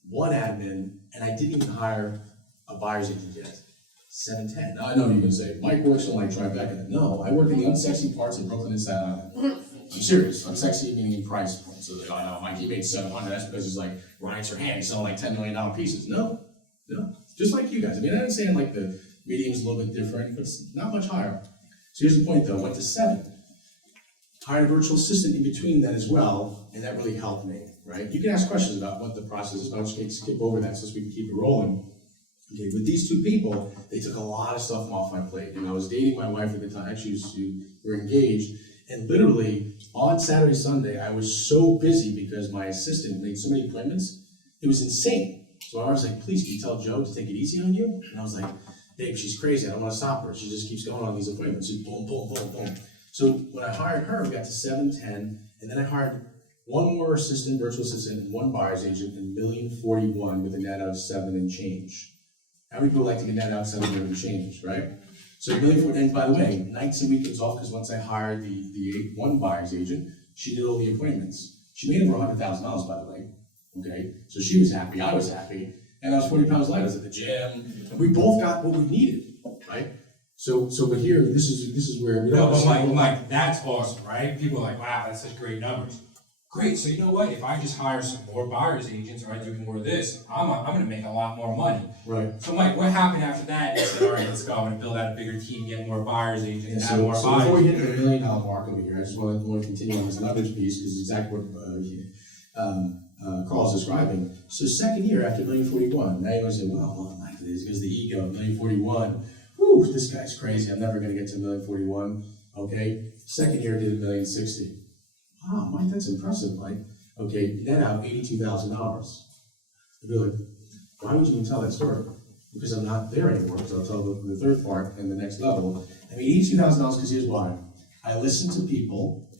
One admin, and I didn't even hire a buyer's agent yet. 710. Now I know what you're gonna say, Mike works on like Tribeca. No, I work in the unsexy parts of Brooklyn and Staten Island. I'm serious. Unsexy meaning price point. So that I know Mike, he made 700. That's because he's like Ryan Serhant, he's selling like $10 million pieces. No. Just like you guys. I mean, I understand like the medium's a little bit different, but it's not much higher. So here's the point though. Went to 7. Hired a virtual assistant in between that as well, and that really helped me. Right? You can ask questions about what the process is, but I'll just skip over that so we can keep it rolling. Okay, with these 2 people, they took a lot of stuff off my plate. And I was dating my wife at the time. Actually, we were engaged. And literally, on Saturday, Sunday, I was so busy because my assistant made so many appointments. It was insane. So I was like, please, can you tell Joe to take it easy on you? And I was like, Dave, she's crazy. I don't want to stop her. She just keeps going on these appointments. Just boom, boom, boom, boom. So when I hired her, we got to 710. And then I hired one more assistant, virtual assistant, and one buyer's agent, and $1,041,000 with a net of 7 and change. How many people like to get net out 7 and change, right? So $1,040,000, and by the way, nights and weekends off, because once I hired the one buyer's agent, she did all the appointments. She made over $100,000, by the way. Okay, so she was happy, I was happy, and I was 40 pounds lighter. I was at the gym, and we both got what we needed, right? So, but here, this is where we No, but Mike, that's awesome, right? People are like, wow, that's such great numbers. Great, so you know what, if I just hire some more buyer's agents, or I do more of this, I'm gonna make a lot more money. Right. So Mike, what happened after that? You said, all right, let's go, I'm gonna build out a bigger team, get more buyer's agents, add more So buyers. before we get to the $1 million mark over here, I just want to continue on this leverage piece, because it's exactly what Carl's describing. So second year after $1,041,000, now you're gonna say, well, Mike, it's because the ego, $1,041,000. Whew, this guy's crazy, I'm never gonna get to $1,041,000, okay? Second year did $1,060,000. Wow, Mike, that's impressive, Mike. Okay, net out $82,000. I'd be like, why would you even tell that story? Because I'm not there anymore, so I'll tell the third part and the next level. I mean, $82,000 because here's why. I listened to people,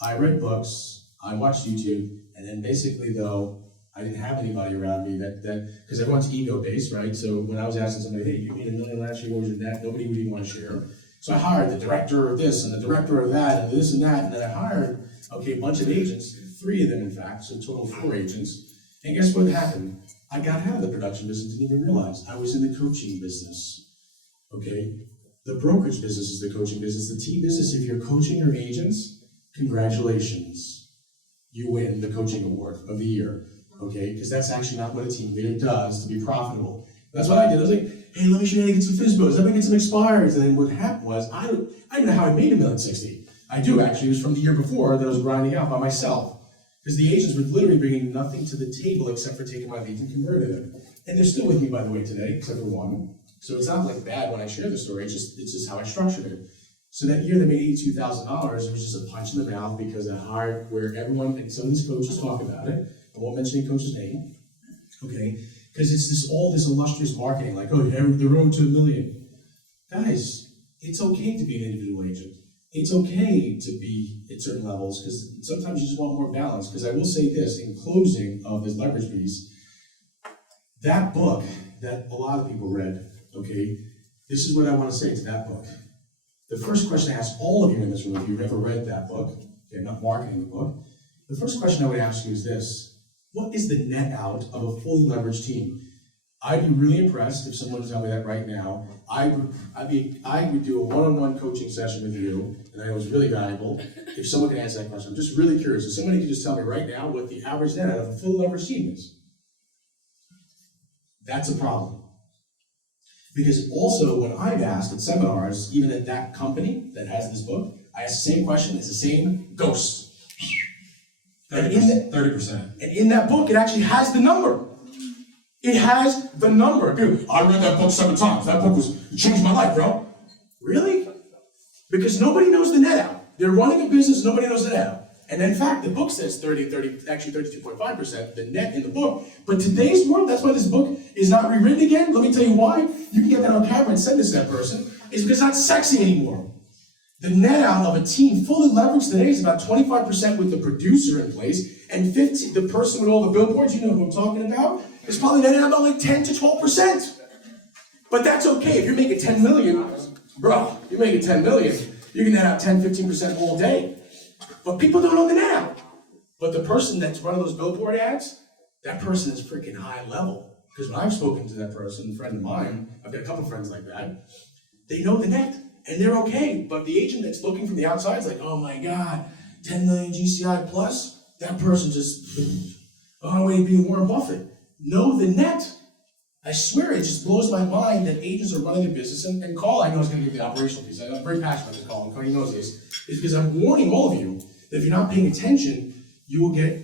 I read books, I watched YouTube, and then basically though, I didn't have anybody around me that because everyone's ego-based, right? So when I was asking somebody, hey, you made $1 million last year, what was your net? Nobody would even want to share. So I hired the director of this and the director of that and this and that, and then I hired, okay, a bunch of agents, 3 of them in fact, so total 4 agents. And guess what happened? I got out of the production business, didn't even realize. I was in the coaching business, okay? The brokerage business is the coaching business. The team business, if you're coaching your agents, congratulations. You win the coaching award of the year, okay? Because that's actually not what a team leader does to be profitable. That's what I did. I was like, hey, let me show you how to get some FISBOs. Let me get some expires. And then what happened was, I don't know how I made $1,060,000. I do actually. It was from the year before that I was grinding out by myself. Because the agents were literally bringing nothing to the table except for taking my leads and converting them. And they're still with me, by the way, today, except for one. So it's not like bad when I share the story, it's just how I structured it. So that year they made $82,000, it was just a punch in the mouth because I hired where everyone, and some of these coaches talk about it, I won't mention any coach's name, okay? Because it's all this illustrious marketing, like, oh, the road to $1 million. Guys, it's okay to be an individual agent. It's okay to be at certain levels, because sometimes you just want more balance. Because I will say this, in closing of this leverage piece, that book that a lot of people read, okay, this is what I want to say to that book. The first question I ask all of you in this room, if you've ever read that book, okay, I'm not marketing the book, the first question I would ask you is this: what is the net out of a fully leveraged team? I'd be really impressed if someone would tell me that right now. I would do a one-on-one coaching session with you, and it was really valuable. If someone could answer that question, I'm just really curious. If somebody could just tell me right now what the average net out of a fully leveraged team is. That's a problem. Because also, when I've asked at seminars, even at that company that has this book, I ask the same question, it's the same ghost. 30%. And in that book, it actually has the number. It has the number. Dude, I read that book 7 times. That book it changed my life, bro. Really? Because nobody knows the net out. They're running a business, nobody knows the net out. And in fact, the book says actually 32.5%, the net in the book. But today's world, that's why this book is not rewritten again. Let me tell you why. You can get that on camera and send this to that person. It's because it's not sexy anymore. The net out of a team fully leveraged today is about 25% with the producer in place, and 15, the person with all the billboards, you know who I'm talking about, is probably netting out about like 10 to 12%. But that's okay. If you're making 10 million, bro, you're making 10 million, you can net out 10, 15% all day. But people don't know the net out. But the person that's running those billboard ads, that person is freaking high level. Because when I've spoken to that person, a friend of mine, I've got a couple friends like that, they know the net. And they're okay, but the agent that's looking from the outside is like, oh my God, 10 million GCI plus, that person just, on our way to being Warren Buffett. Know the net. I swear, it just blows my mind that agents are running a business, and Carl, I know is gonna give the operational piece. I'm very passionate about this, Carl, and he knows this. It's because I'm warning all of you that if you're not paying attention, you will get,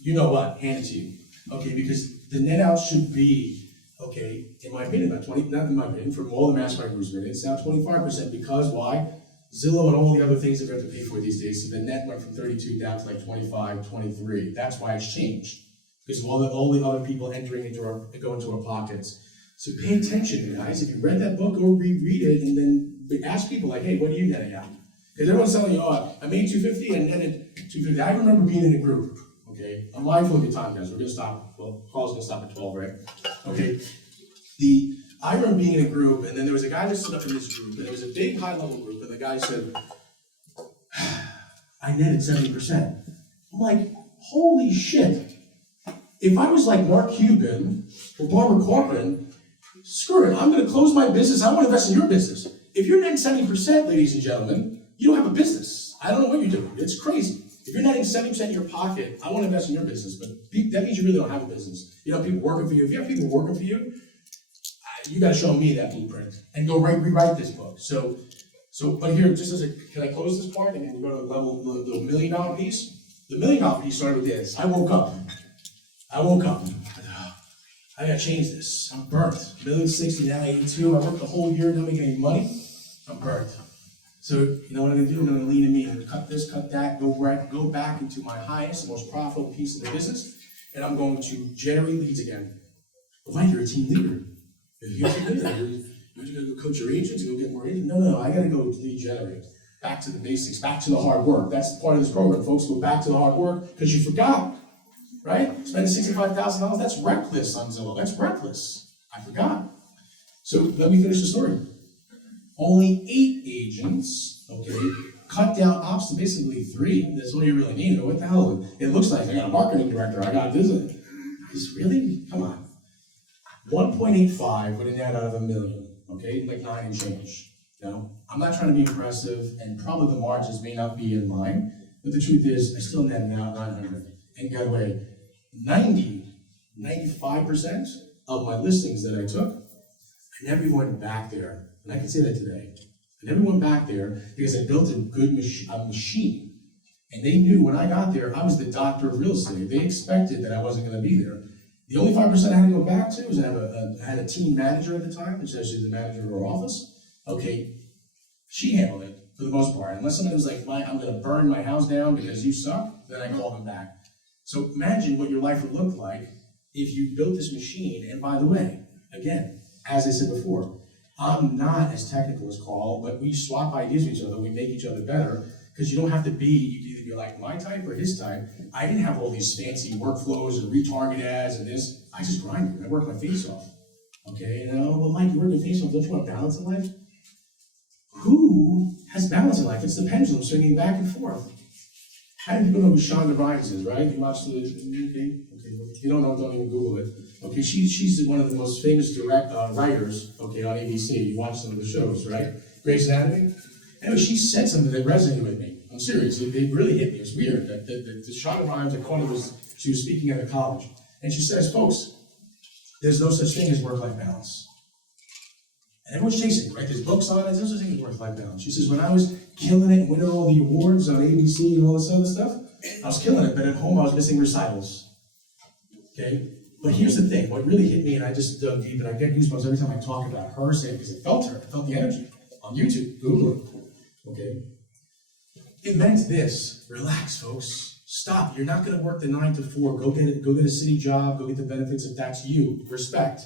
you know what, handed to you. Okay, because the net out should be, okay, in my opinion, about 20, not in my opinion, from all the mastermind groups, it's now 25%, because why? Zillow and all the other things that we have to pay for these days, so the net went from 32 down to like 25, 23. That's why it's changed, because of all the other people entering into go into our pockets. So pay attention, guys. If you read that book, go reread it, and then ask people like, hey, what are you netting out? Because everyone's telling you, oh, I made 250 and netted 250. I remember being in a group. Okay, I'm mindful of your time, guys. We're gonna stop. Well, Carl's gonna stop at 12, right? Okay. I remember being in a group, and then there was a guy that stood up in this group, and it was a big, high-level group, and the guy said, I netted 70%. I'm like, holy shit. If I was like Mark Cuban or Barbara Corcoran, screw it, I'm gonna close my business, I wanna invest in your business. If you're netting 70%, ladies and gentlemen, you don't have a business. I don't know what you're doing, it's crazy. If you're netting 70% in your pocket, I want to invest in your business, but that means you really don't have a business. You know, people working for you. If you have people working for you, you got to show me that blueprint and go rewrite this book. So, but here, just as can I close this part and then go to the $1 million piece? The $1 million piece started with this. I woke up. I thought, I got to change this. I'm burnt. $1,060,000, now 82. I worked the whole year, not making any money. I'm burnt. So, you know what I'm gonna do? I'm gonna lean in me and cut this, cut that, go back into my highest, most profitable piece of the business, and I'm going to generate leads again. But Mike, you're a team leader. You're a team leader. You're gonna go coach your agents, go get more agents. No, I gotta go lead generate. Back to the basics, back to the hard work. That's part of this program, folks. Go back to the hard work, because you forgot, right? Spending $65,000, that's reckless on Zillow. That's reckless. I forgot. So let me finish the story. Only 8 agents, okay, cut down ops to basically 3. That's all you really need. What the hell? It looks like I got a marketing director, I got this. Guys, really? Come on. 1.85 with a net out of $1 million, okay? Like 9 and change. You know? I'm not trying to be impressive, and probably the margins may not be in line, but the truth is, I still netted out 900. And by the way, 95% of my listings that I took, I never even went back there. And I can say that today. And everyone back there, because I built a good machine. And they knew when I got there, I was the doctor of real estate. They expected that I wasn't gonna be there. The only 5% I had to go back to was I had a team manager at the time, which is actually the manager of our office. Okay, she handled it for the most part. Unless somebody was like, I'm gonna burn my house down because you suck, then I called them back. So imagine what your life would look like if you built this machine. And by the way, again, as I said before, I'm not as technical as Carl, but we swap ideas with each other, we make each other better, because you don't have to be, you can either be like my type or his type. I didn't have all these fancy workflows and retarget ads and this. I just grinded, I worked my face off. Okay, you know, well, Mike, you work your face off, don't you want balance in life? Who has balance in life? It's the pendulum swinging back and forth. How many people know who Shonda Rhimes is, right? You watch the, okay, if you don't know, don't even Google it. Okay, she's one of the most famous writers, okay, on ABC. You watch some of the shows, right? Grey's Anatomy. Anyway, she said something that resonated with me. I'm serious, it really hit me. It was weird. The Shonda Rhimes, I caught it she was speaking at a college. And she says, folks, there's no such thing as work-life balance. And everyone's chasing it, right? There's books on it, there's no such thing as work-life balance. She says, when I was killing it, winning all the awards on ABC and all this other stuff, I was killing it, but at home I was missing recitals. Okay? But here's the thing, what really hit me, and I just dug deep, and I get goosebumps every time I talk about her, saying, because I felt her, I felt the energy. On YouTube, Google it. Okay? It meant this: relax, folks. Stop. You're not gonna work the 9 to 4. Go get a city job, go get the benefits if that's you. Respect.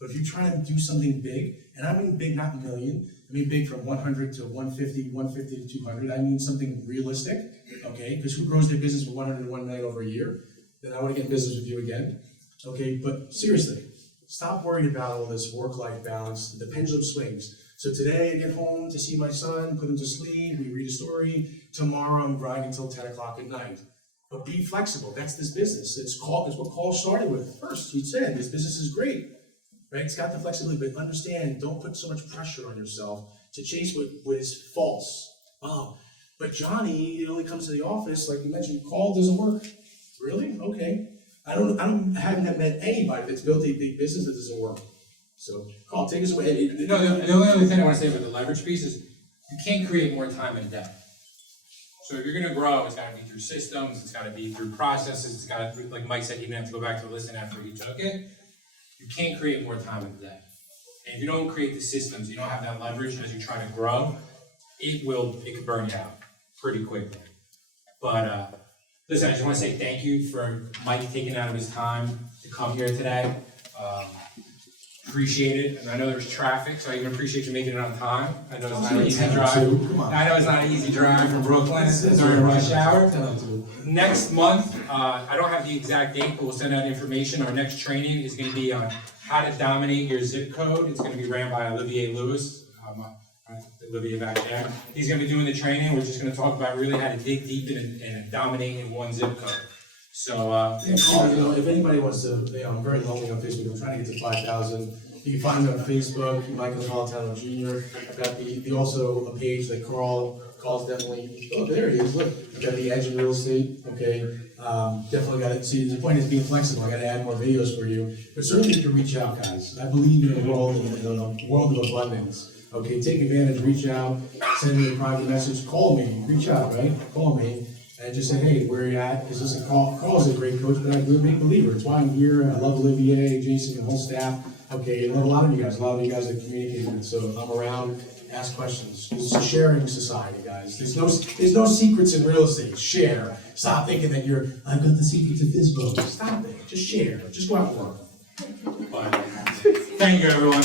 But if you're trying to do something big, and I mean big, not a million, I mean big from 100 to 150, 150 to 200, I mean something realistic, okay? Because who grows their business from 100 to 1 million over a year? Then I wanna get in business with you again. Okay, but seriously, stop worrying about all this work-life balance. The pendulum swings. So today I get home to see my son, put him to sleep, we read a story. Tomorrow I'm grinding until 10 o'clock at night. But be flexible, that's this business. It's what Paul started with first. He said, this business is great, right? It's got the flexibility, but understand, don't put so much pressure on yourself to chase what is false. Oh, but Johnny, he only comes to the office, like you mentioned, call doesn't work. Really? Okay. I haven't met anybody that's built a big business that doesn't work. So, Carl, take us away. No, the only other thing I want to say about the leverage piece is you can't create more time in a day. So if you're going to grow, it's got to be through systems, it's got to be through processes, it's got to, like Mike said, he didn't have to go back to listen after he took it. You can't create more time in a day. And if you don't create the systems, you don't have that leverage as you try to grow, it could burn you out pretty quickly. But listen, I just want to say thank you for Mike taking out of his time to come here today. Appreciate it, and I know there's traffic, so I even appreciate you making it on time. I know it's not an easy drive. I know it's not an easy drive from Brooklyn during rush hour. Next month, I don't have the exact date, but we'll send out information. Our next training is going to be on how to dominate your zip code. It's going to be ran by Olivier Lewis. Olivia back there. He's going to be doing the training. We're just going to talk about really how to dig deep and dominate in one zip code. So, Yeah, Carl, you know, if anybody wants to, I'm very lonely on Facebook. I'm trying to get to 5,000. You can find me on Facebook, Mike Napolitano Jr. I've got also a page that Carl's definitely. Oh, there he is. Look, I've got the edge of real estate. Okay, definitely got it. See, the point is being flexible. I got to add more videos for you, but certainly you can reach out, guys. I believe in a world of abundance. Okay, take advantage. Reach out. Send me a private message. Call me. Reach out. Right? Call me. And just say, hey, where are you at? Because listen, Carl's a great coach, but I'm a big believer. It's why I'm here. I love Olivier, Jason, the whole staff. Okay, I love a lot of you guys that communicate with. So I'm around, ask questions. It's a sharing society, guys. There's no secrets in real estate. Share. Stop thinking that I've got the secrets of this book. Stop it. Just share. Just go out and work. but thank you, everyone.